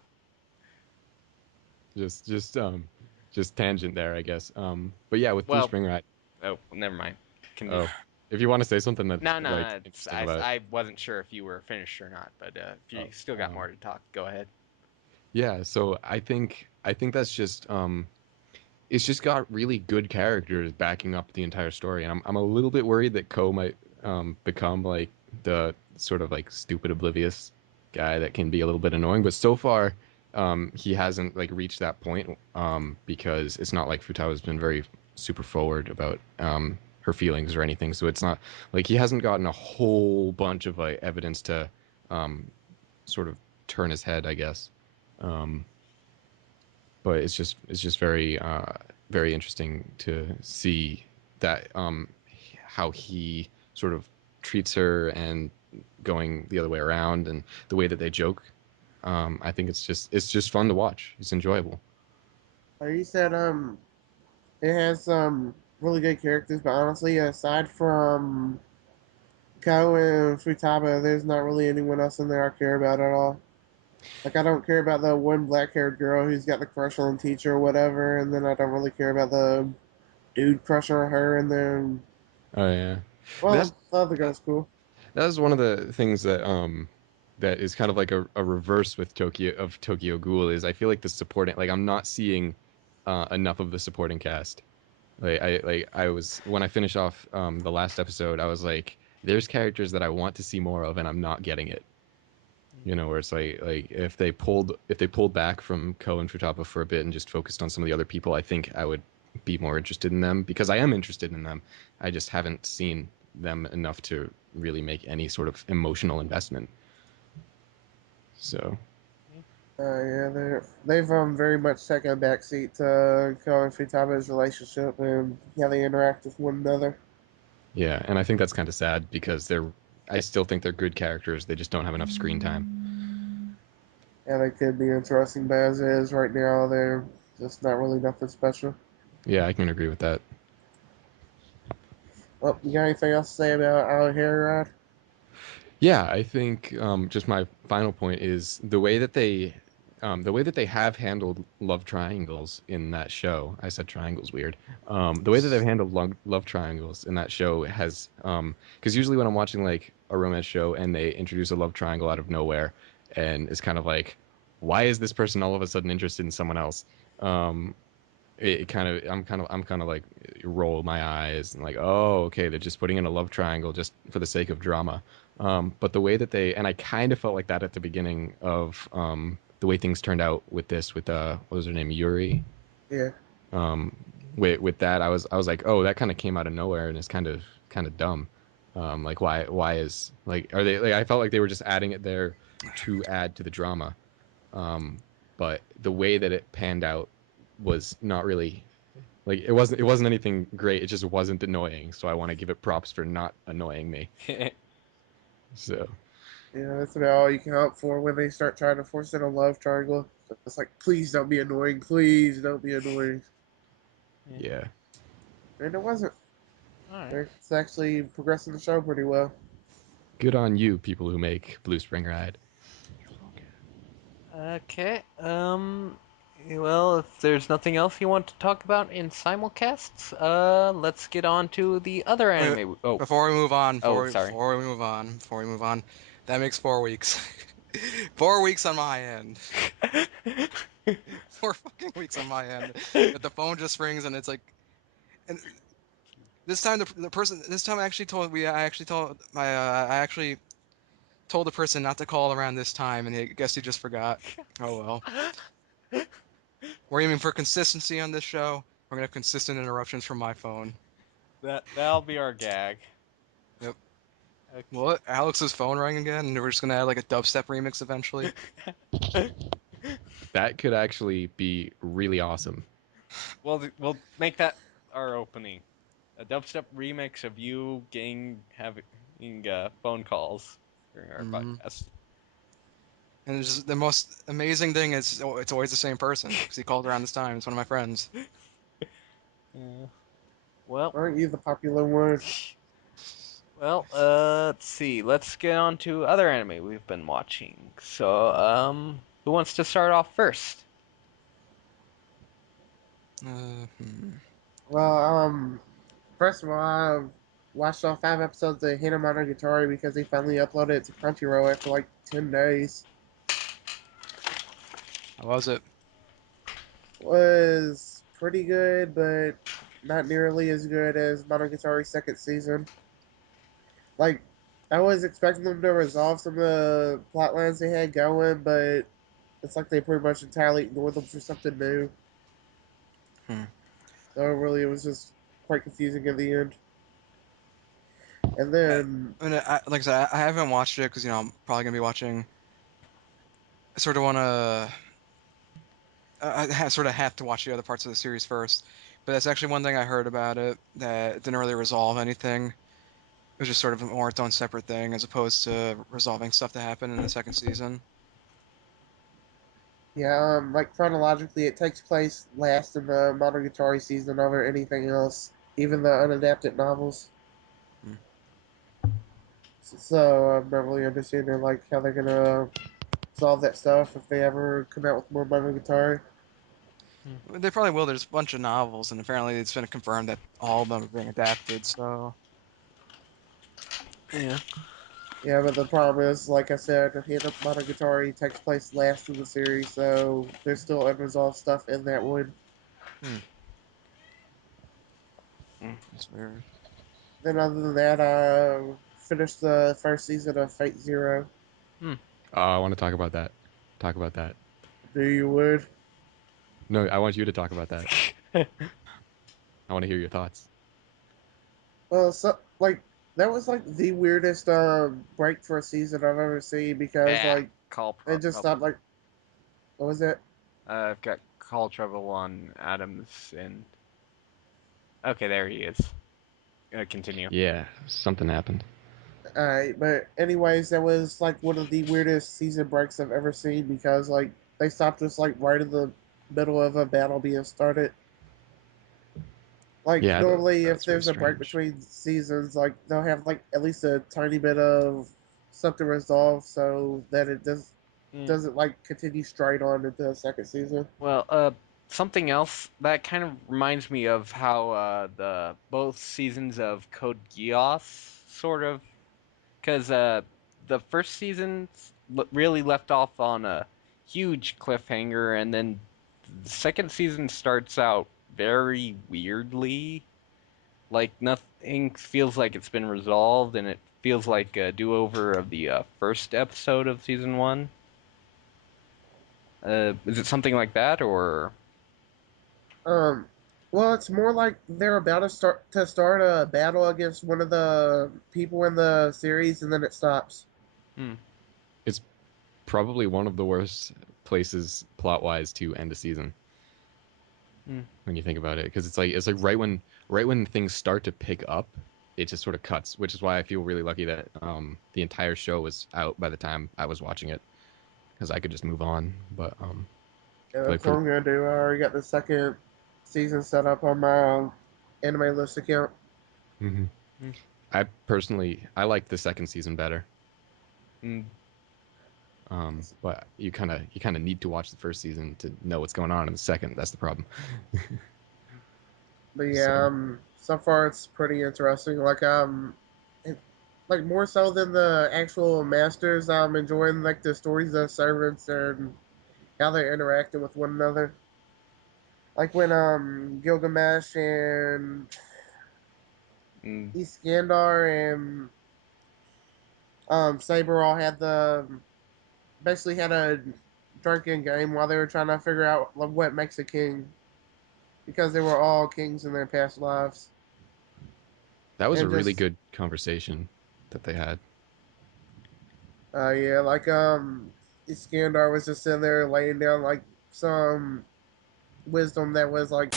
Just just um just tangent there, I guess. But yeah, with Blue Well, Spring Ride. oh, never mind. Continue. Oh, if you want to say something that's No, like no, it's interesting about it. I wasn't sure if you were finished or not, but if you Oh, still got more to talk, go ahead. yeah, so I think that's just it's just got really good characters backing up the entire story, and I'm a little bit worried that Ko might become like the sort of like stupid oblivious guy that can be a little bit annoying, but so far he hasn't like reached that point because it's not like Futawa's been very super forward about her feelings or anything, so it's not like he hasn't gotten a whole bunch of like evidence to um, sort of turn his head, I guess. Um, but it's just very very interesting to see that how he sort of treats her and going the other way around and the way that they joke. I think it's just fun to watch. It's enjoyable. You said it has some really good characters, but honestly, aside from Ko and Futaba, there's not really anyone else in there I care about at all. Like I don't care about the one black-haired girl who's got the crush on the teacher or whatever, and then I don't really care about the dude crush on her, and then Oh yeah, that's well, the other girl's cool. that's one of the things that that is kind of like a reverse with Tokyo Ghoul is I feel like the supporting like I'm not seeing enough of the supporting cast. I was when I finished off the last episode, I was like, there's characters that I want to see more of, and I'm not getting it. Where it's like if they pulled back from Ko and Futaba for a bit and just focused on some of the other people, I think I would be more interested in them because I am interested in them. I just haven't seen them enough to really make any sort of emotional investment. So Yeah, they've very much taken a backseat to Ko and Futaba's relationship and how they interact with one another. yeah, and I think that's kind of sad because I still think they're good characters. They just don't have enough screen time. Yeah, they could be interesting, but as it is right now, they're just not really nothing special. Yeah, I can agree with that. Well, you got anything else to say about Our Hair Ride? Yeah, I think just my final point is the way that they have handled love triangles in that show. I said triangles weird. The way that they've handled love triangles in that show has because usually when I'm watching like a romance show and they introduce a love triangle out of nowhere, and it's kind of like, why is this person all of a sudden interested in someone else? Um, it kind of I'm kind of like roll my eyes and like, oh, okay, they're just putting in a love triangle just for the sake of drama. But the way that I kind of felt like that at the beginning of the way things turned out with this with what was her name, Yuri. Yeah, um with that, I was like, oh, that kind of came out of nowhere and it's kind of dumb. Like, why is like, are they like, I felt like they were just adding it there to add to the drama. But the way that it panned out was not really like, it wasn't anything great. It just wasn't annoying, so I want to give it props for not annoying me. So yeah, that's about all you can hope for when they start trying to force in a love triangle. It's like, please don't be annoying, please don't be annoying. Yeah. yeah, And it wasn't. All right. It's actually progressing the show pretty well. good on you, people who make Blue Spring Ride. Okay. Well, if there's nothing else you want to talk about in simulcasts, let's get on to the other Wait, anime. Oh, before we move on, oh, before we, sorry. before we move on, before we move on, that makes 4 weeks. 4 weeks on my end. 4 fucking weeks on my end. That the phone just rings and it's like, and this time the person, this time I actually told the person not to call around this time, and I guess he just forgot. Oh well. We're aiming for consistency on this show. We're gonna have consistent interruptions from my phone. That'll be our gag. Yep. Okay. What? Alex's phone rang again, and we're just gonna add like a dubstep remix eventually. That could actually be really awesome. We'll make that our opening. A dubstep remix of you getting having phone calls during our Mm. podcast. And it's just, the most amazing thing is it's always the same person because he called around this time. It's one of my friends. Yeah. Well, Aren't you the popular one? let's see. Let's get on to other anime we've been watching. So, who wants to start off first? Hmm. Well, first of all, I watched all 5 episodes of Hanamonogatari because they finally uploaded it to Crunchyroll after like 10 days. How was it? Was pretty good, but not nearly as good as Monogatari's second season. Like, I was expecting them to resolve some of the plot lines they had going, but it's like they pretty much entirely ignored them for something new. Hmm. So really, it was just quite confusing in the end. And I, then, like I said, I haven't watched it because I'm probably gonna be watching. I sort of want to. Sort of have to watch the other parts of the series first. But that's actually one thing I heard about it that didn't really resolve anything. It was just sort of more its own separate thing as opposed to resolving stuff that happened in the second season. yeah, like chronologically, it takes place last in the Monogatari season over anything else, even the unadapted novels. Hmm. So I'm not really understanding like how they're gonna solve that stuff if they ever come out with more Monogatari. They probably will. There's a bunch of novels, and apparently it's been confirmed that all of them are being adapted. So, Yeah. Yeah, but the problem is, like I said, Monogatari takes place last in the series, so there's still unresolved stuff in that one. hmm, Mm. that's weird. Then other than that, I finished the first season of Fate Zero. Hmm. I want to talk about that. Talk about that. Do you would? No, I want you to talk about that. I want to hear your thoughts. Well, so like that was like the weirdest break for a season I've ever seen because Ah, like call it just stopped. trouble. Like what was it? I've got call trouble on Adam's and okay, there he is. Continue. Yeah, something happened. Alright, but anyways, that was like one of the weirdest season breaks I've ever seen because like they stopped just like right in the middle of a battle being started. Like Yeah, normally, if that's very there's a break strange. between seasons, like they'll have like at least a tiny bit of something resolved so that it Mm. doesn't like continue straight on into the second season. Well, something else that kind of reminds me of how the both seasons of Code Geass sort of, because the first season really left off on a huge cliffhanger, and then the second season starts out very weirdly. Like nothing feels like it's been resolved, and it feels like a do-over of the first episode of season one. Is it something like that, or? Um, well, it's more like they're about to start a battle against one of the people in the series, and then it stops. Hmm. It's probably one of the worst places plot-wise to end a season Hmm. when you think about it, because it's like right when things start to pick up, it just sort of cuts, which is why I feel really lucky that the entire show was out by the time I was watching it, because I could just move on. But Yeah, like that's for what I'm gonna do. I already got the second season set up on my anime list account. Mhm. Hmm. I personally I like the second season better. Hmm. But you kind of need to watch the first season to know what's going on in the second. That's the problem. But yeah, So so far it's pretty interesting. It, like more so than the actual masters, I'm enjoying like the stories of servants and how they're interacting with one another. Like when Gilgamesh and Hmm. Iskandar and Saber all had the basically had a drinking game while they were trying to figure out like, what makes a king because they were all kings in their past lives. that was a And really just good conversation that they had. yeah, like Iskandar was just sitting there laying down like some wisdom that was like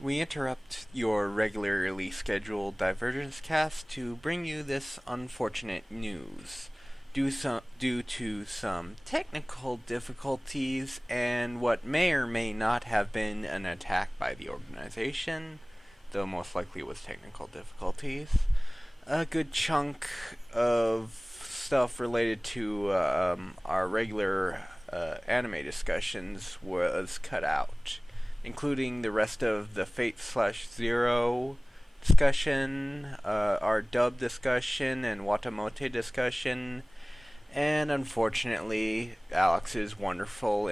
We we interrupt your regularly scheduled Divergence cast to bring you this unfortunate news. Due to some technical difficulties and what may or may not have been an attack by the organization, though most likely it was technical difficulties, a good chunk of stuff related to our regular anime discussions was cut out, including the rest of the Fate/Zero discussion, our dub discussion, and Watamote discussion, and unfortunately, Alex's wonderful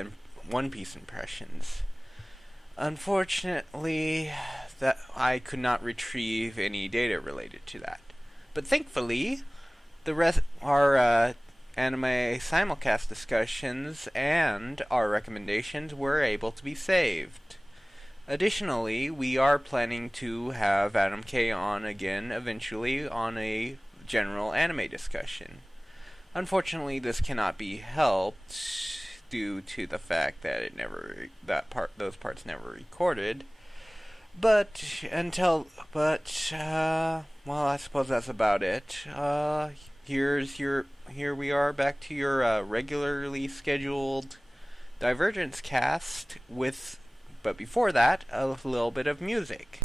One Piece impressions. Unfortunately, that I could not retrieve any data related to that. But thankfully, the rest our anime simulcast discussions and our recommendations were able to be saved. Additionally, we are planning to have AdamK on again eventually on a general anime discussion. Unfortunately, this cannot be helped due to the fact that those parts never recorded. But well, I suppose that's about it. Here we are back to your regularly scheduled Divergence cast but before that, a little bit of music.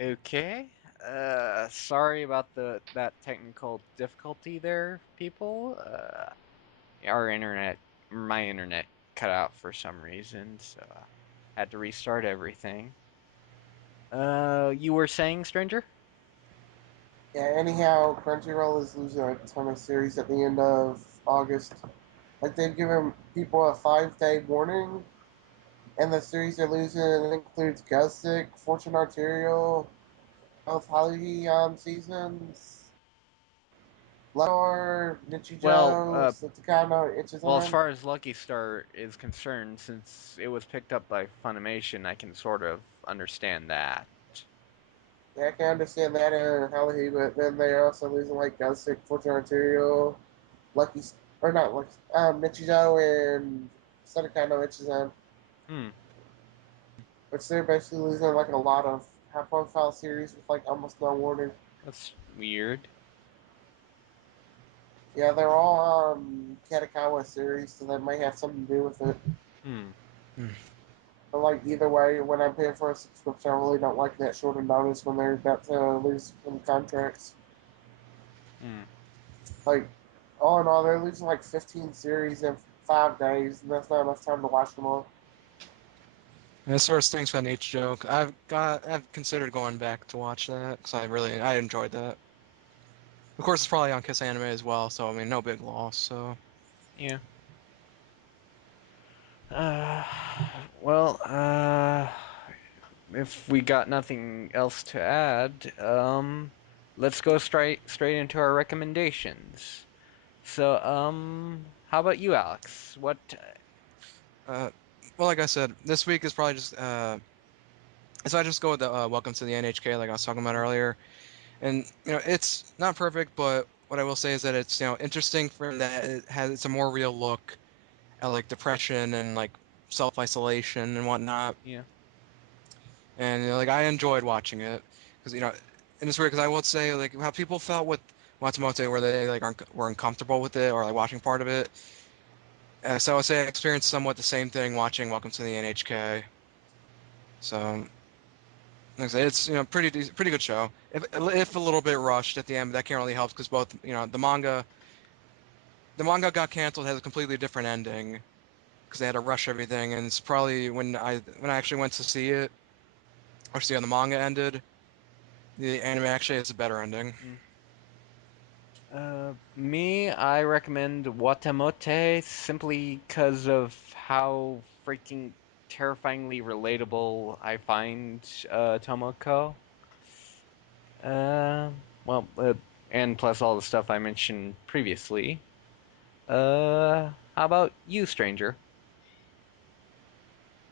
Okay. Sorry about that technical difficulty there, people. My internet cut out for some reason, so I had to restart everything. You were saying, stranger? Yeah, anyhow, Crunchyroll is losing a ton of series at the end of August. Like, they've given people a 5-day warning, and the series they're losing includes Gustic, Fortune Arterial, both Hallyu seasons, Lenore, Well, Nichijou, Satakano, well, as Ichizan. far as Lucky Star is concerned, since it was picked up by Funimation, I can sort of understand that. Yeah, I can understand that in Hallyu, but then they're also losing, like, Gustic, Fortune Arterial, Lucky, or not Lucky, Nichijou and Satakano Ichizan. Hmm, Which they're basically losing like a lot of high profile series with like almost no warning. that's weird. Yeah, they're all Katakawa series, so that may have something to do with it. Hmm, But like either way, when I'm paying for a subscription, I really don't like that short of notice when they're about to lose some contracts. hmm. Like all in all, they're losing like 15 series in 5 days, and that's not enough time to watch them all. And it sort of stinks about H joke. I've considered going back to watch that because I enjoyed that. Of course, it's probably on Kiss Anime as well, so I mean, no big loss. So Yeah. Uh, well, if we got nothing else to add, let's go straight into our recommendations. So, how about you, Alex? What? uh, well, like I said, this week is probably just so I just go with the Welcome to the NHK, like I was talking about earlier. And it's not perfect, but what I will say is that it's interesting for that it's a more real look at like depression and like self-isolation and whatnot. Yeah. And like I enjoyed watching it because and it's weird because I would say like how people felt with Matsumoto where they like were uncomfortable with it or like watching part of it. So I would say I experienced somewhat the same thing watching Welcome to the NHK. So like I say, it's pretty good show. If a little bit rushed at the end, but that can't really help because both the manga got canceled, has a completely different ending because they had to rush everything, and it's probably when I actually went to see it or see how the manga ended, the anime actually has a better ending. Mm. Me, I recommend Watamote simply because of how freaking terrifyingly relatable I find Tomoko. Uh, well, and plus all the stuff I mentioned previously. How about you, stranger?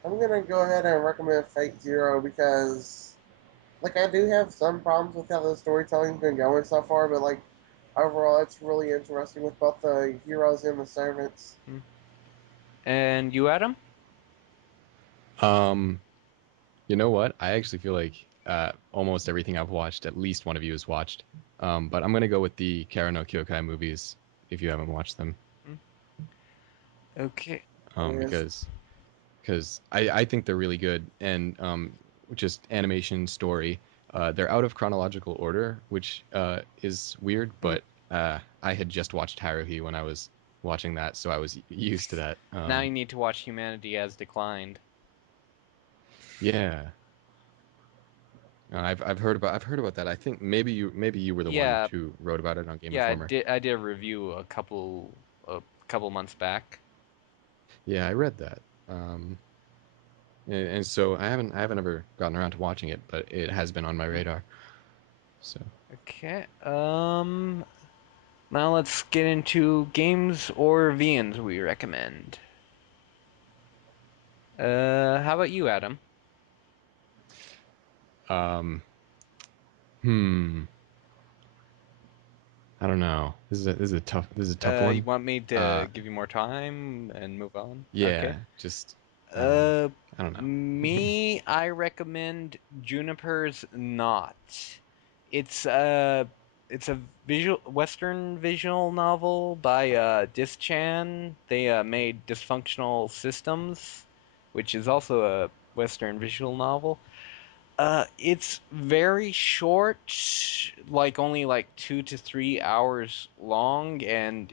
I'm gonna go ahead and recommend Fate Zero because, like, I do have some problems with how the storytelling's been going so far, but like, overall, it's really interesting with both the heroes and the servants. And you, Adam? Um, you know what? I actually feel like almost everything I've watched, at least one of you has watched. But I'm gonna go with the Kara no Kyokai movies if you haven't watched them. Okay. Yes. Because I think they're really good and just animation story. They're out of chronological order, which is weird, but I had just watched Haruhi when I was watching that, so I was used to that. Now you need to watch Humanity Has Declined. Yeah, I've heard about that. I think maybe you were the one Yeah, who wrote about it on Game yeah, Informer. I did a review a couple months back. Yeah, I read that. And so I haven't ever gotten around to watching it, but it has been on my radar. So Okay. Now let's get into games or VNs we recommend. How about you, Adam? um, hmm. I don't know. This is a tough You one. want me Uh, to give you more time and move on? Okay. yeah, just Uh, I don't know. I recommend Juniper's Knot. It's it's a visual Western visual novel by Dis-chan. They made Dysfunctional Systems, which is also a Western visual novel. It's very short, like only like 2 to 3 hours long, and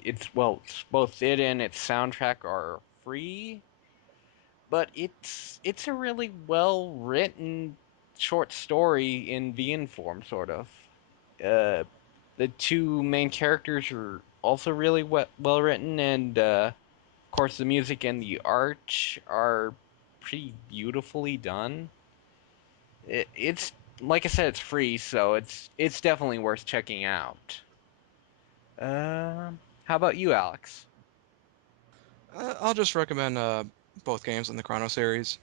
both it and its soundtrack are free, but it's a really well written short story in VN form, sort of. Uh, the two main characters are also really well written, and of course the music and the art are pretty beautifully done. It's like I said, it's free, so it's definitely worth checking out. How about you, Alex? I'll just recommend both games in the Chrono series,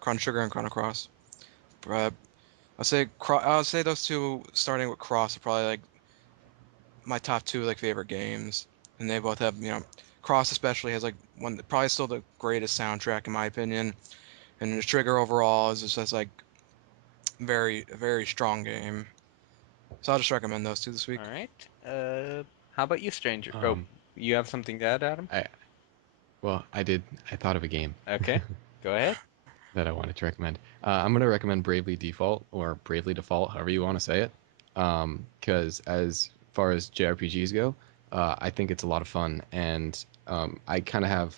Chrono Trigger and Chrono Cross. Uh, I'll say those two, starting with Cross, are probably like my top two like favorite games, and they both have Cross especially has like probably still the greatest soundtrack in my opinion, and the Trigger overall is just like very strong game. So I'll just recommend those two this All week. right. How about you, stranger? Oh, Um, you have something to add, Adam? I well, I did. I thought of a game Okay, go ahead. that I wanted to recommend. I'm gonna recommend Bravely Default or Bravely Default, however you want to say it. Because as far as JRPGs go, I think it's a lot of fun, and I kind of have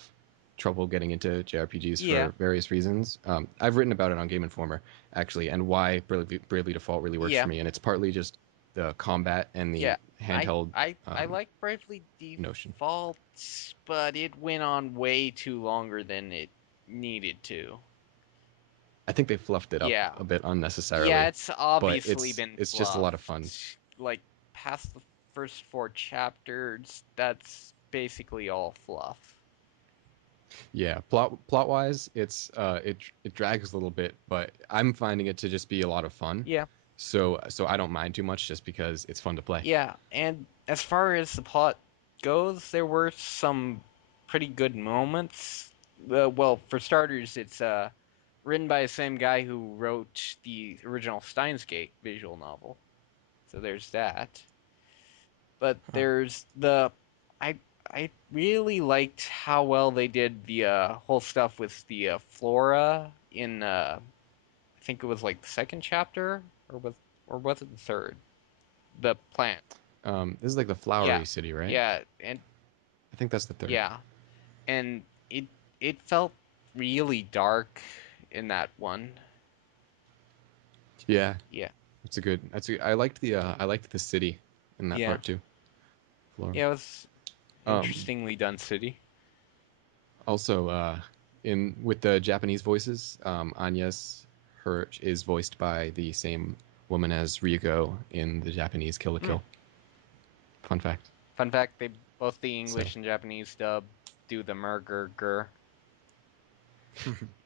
trouble getting into JRPGs Yeah, for various reasons. I've written about it on Game Informer actually, and why Bravely Default really works for yeah, me, and it's partly just the combat and yeah. the handheld I like Bravely notion. Default, but it went on way too longer than it needed to. I think they fluffed it up Yeah, a bit yeah. unnecessarily, It's but obviously been it's just a lot of fun. fluffed. Like past the first four chapters, that's basically all fluff. Yeah, plot wise, it drags a little bit, but I'm finding it to just be a lot of fun. Yeah. So I don't mind too much just because it's fun to play. Yeah, and as far as the plot goes, there were some pretty good moments. Well, for starters, it's written by the same guy who wrote the original Steins Gate visual novel. So there's that. But Huh. there's I I really liked how well they did the whole stuff with the flora in I think it was like the second chapter or was it the third? The plant. This is like the Yeah. flowery city, right? Yeah, and I think that's the third. yeah, and it felt really dark in that one. Yeah, Yeah, I liked the city in that yeah, part too. Flora. yeah. It was Um, interestingly done city. Also, in with the Japanese voices, Anya's her is voiced by the same woman as Ryuko in the Japanese Kill la Hmm. Kill. Fun fact. Fun fact: they both the So English and Japanese dub do the murger.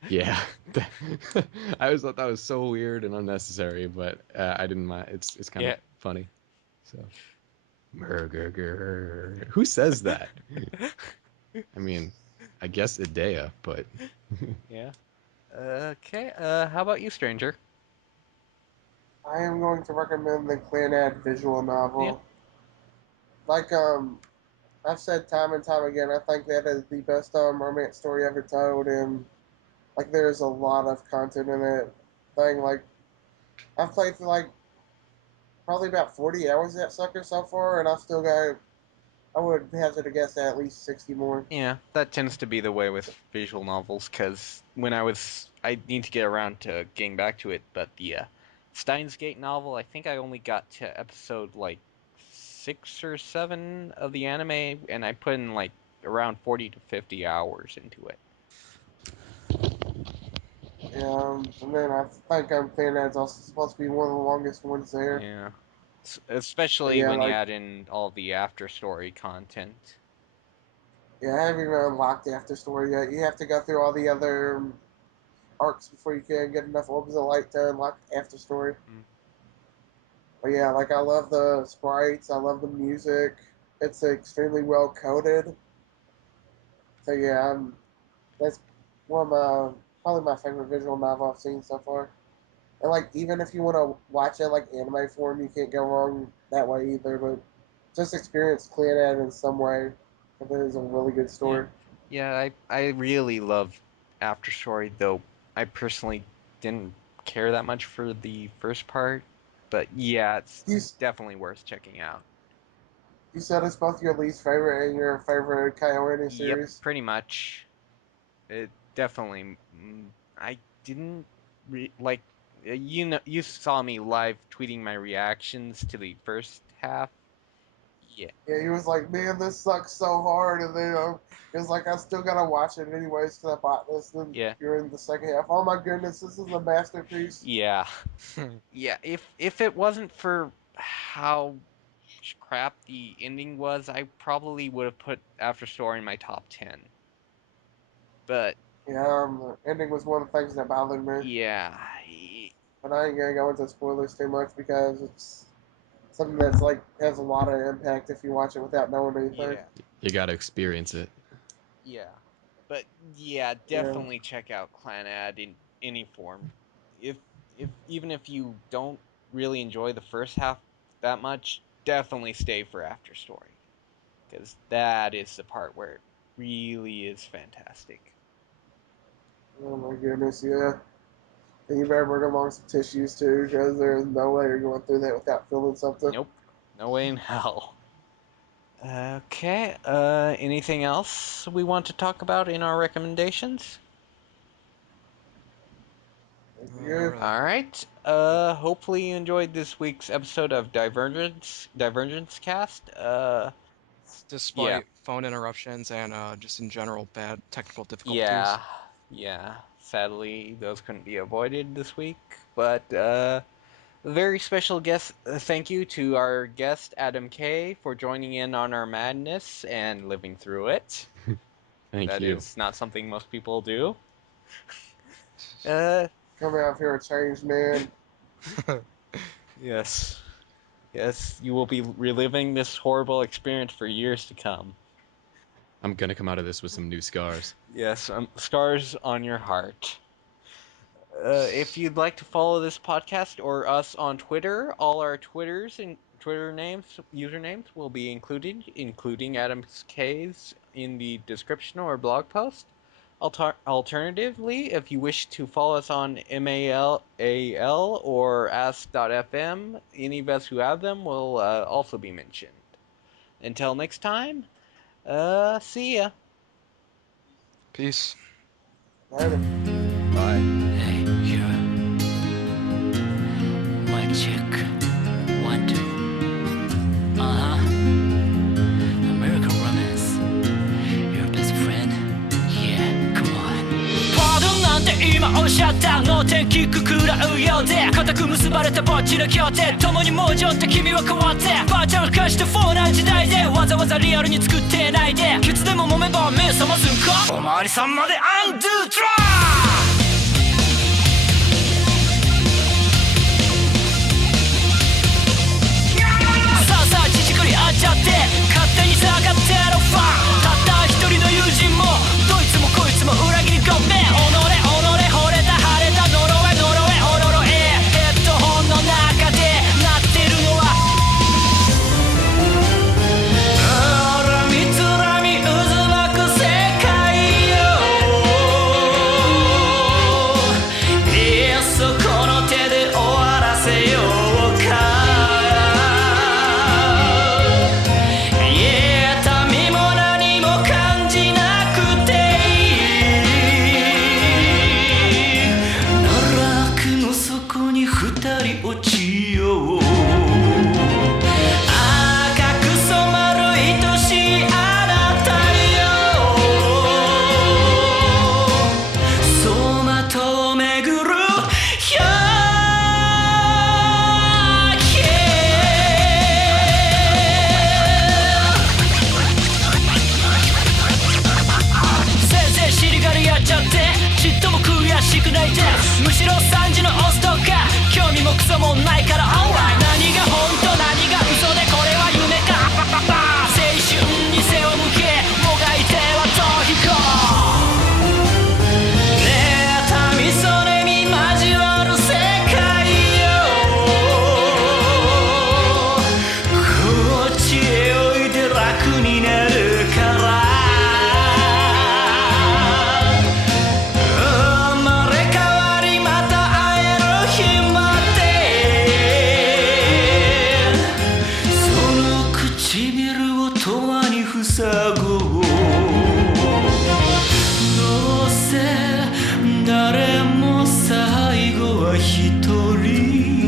Yeah, I always thought that was so weird and unnecessary, but I didn't mind. It's kind of funny. So, Murger. Who says that? I mean, I guess Idea, but Yeah. Okay. How about you, stranger? I am going to recommend the Clanad visual Yeah. novel. Like I've said time and time again, I think that is the best romance story ever told, and like there's a lot of content in it. Thing like I've played for like probably about 40 hours of that sucker so far, and I've still got. I would hazard a guess at least 60 more. Yeah, that tends to be the way with visual novels, because I need to get around to getting back to it, but the Steins Gate novel, I think I only got to episode like 6 or 7 of the anime, and I put in like around 40 to 50 hours into it. And then I think Clanad's also supposed to be one of the longest ones there. Yeah. But Especially yeah, when you like add in all the after story content. yeah, I haven't even unlocked the after story yet. You have to go through all the other arcs before you can get enough orbs of light to unlock after story. Mm. But yeah, like I love the sprites, I love the music. It's extremely well coded. So yeah, that's one of my probably my favorite visual novel I've seen so far. And like even if you want to watch it like anime form, you can't go wrong that way either. But just experience Cleanad in some way. It is a really good Yeah. story. Yeah, I really love After Story, though I personally didn't care that much for the first part. But yeah, it's You definitely worth checking out. you said it's both your least favorite and your favorite Kyoani Yep, series. pretty much. It definitely. I didn't like. You saw me live tweeting my reactions to the first half. Yeah, Yeah, he was like, "Man, this sucks so hard," and then he was like, "I still gotta watch it anyways because I bought this." Then yeah, you're in the second half. Oh my goodness, this is a masterpiece. yeah, yeah. If it wasn't for how crap the ending was, I probably would have put After Story in my top 10. But Yeah, the ending was one of the things that bothered me, yeah, but I ain't gonna go into spoilers too much because it's something that's like has a lot of impact if you watch it without knowing anything. yeah, you got to experience it. yeah. But yeah, Yeah, definitely check out Clan Ad in any form. If even if you don't really enjoy the first half that much, definitely stay for After Story, because that is the part where it really is fantastic. oh my goodness, yeah. And you better bring along some tissues too, because there's no way you're going through that without feeling something. Nope, no way in hell. Okay, anything else we want to talk about in our recommendations? Not Yeah, really. Alright, hopefully you enjoyed this week's episode of Divergence Cast. Yeah, Despite phone interruptions and just in general bad technical difficulties. yeah, yeah, sadly those couldn't be avoided this week, but, a very special guest, thank you to our guest, AdamK, for joining in on our madness and living through it. Thank That you. is not something most people do. Uh, coming out here a changed man. yes. Yes, you will be reliving this horrible experience for years to come. I'm gonna come out of this with some new scars. Yes, scars on your heart. If you'd like to follow this podcast or us on Twitter, all our Twitters and Twitter names, usernames will be included, including Adam's K's in the description or blog post. Alternatively, if you wish to follow us on MALAL or Ask.fm, any of us who have them will also be mentioned. Until next time, see ya. Peace. Later. Bye. Hey, Shira. Mic check. 1, 2. Uh-huh. American romance. Your best friend. Yeah, come on. パードンなんて今おっしゃった脳天キック食らうようで固く結ばれたぼっちの協定共に文字って君は変わってバーチャル化してフォーな時代でわざわざリアルに作ってないでケツでも揉めば目覚ますんかおまわりさんまでアンドゥトライ一人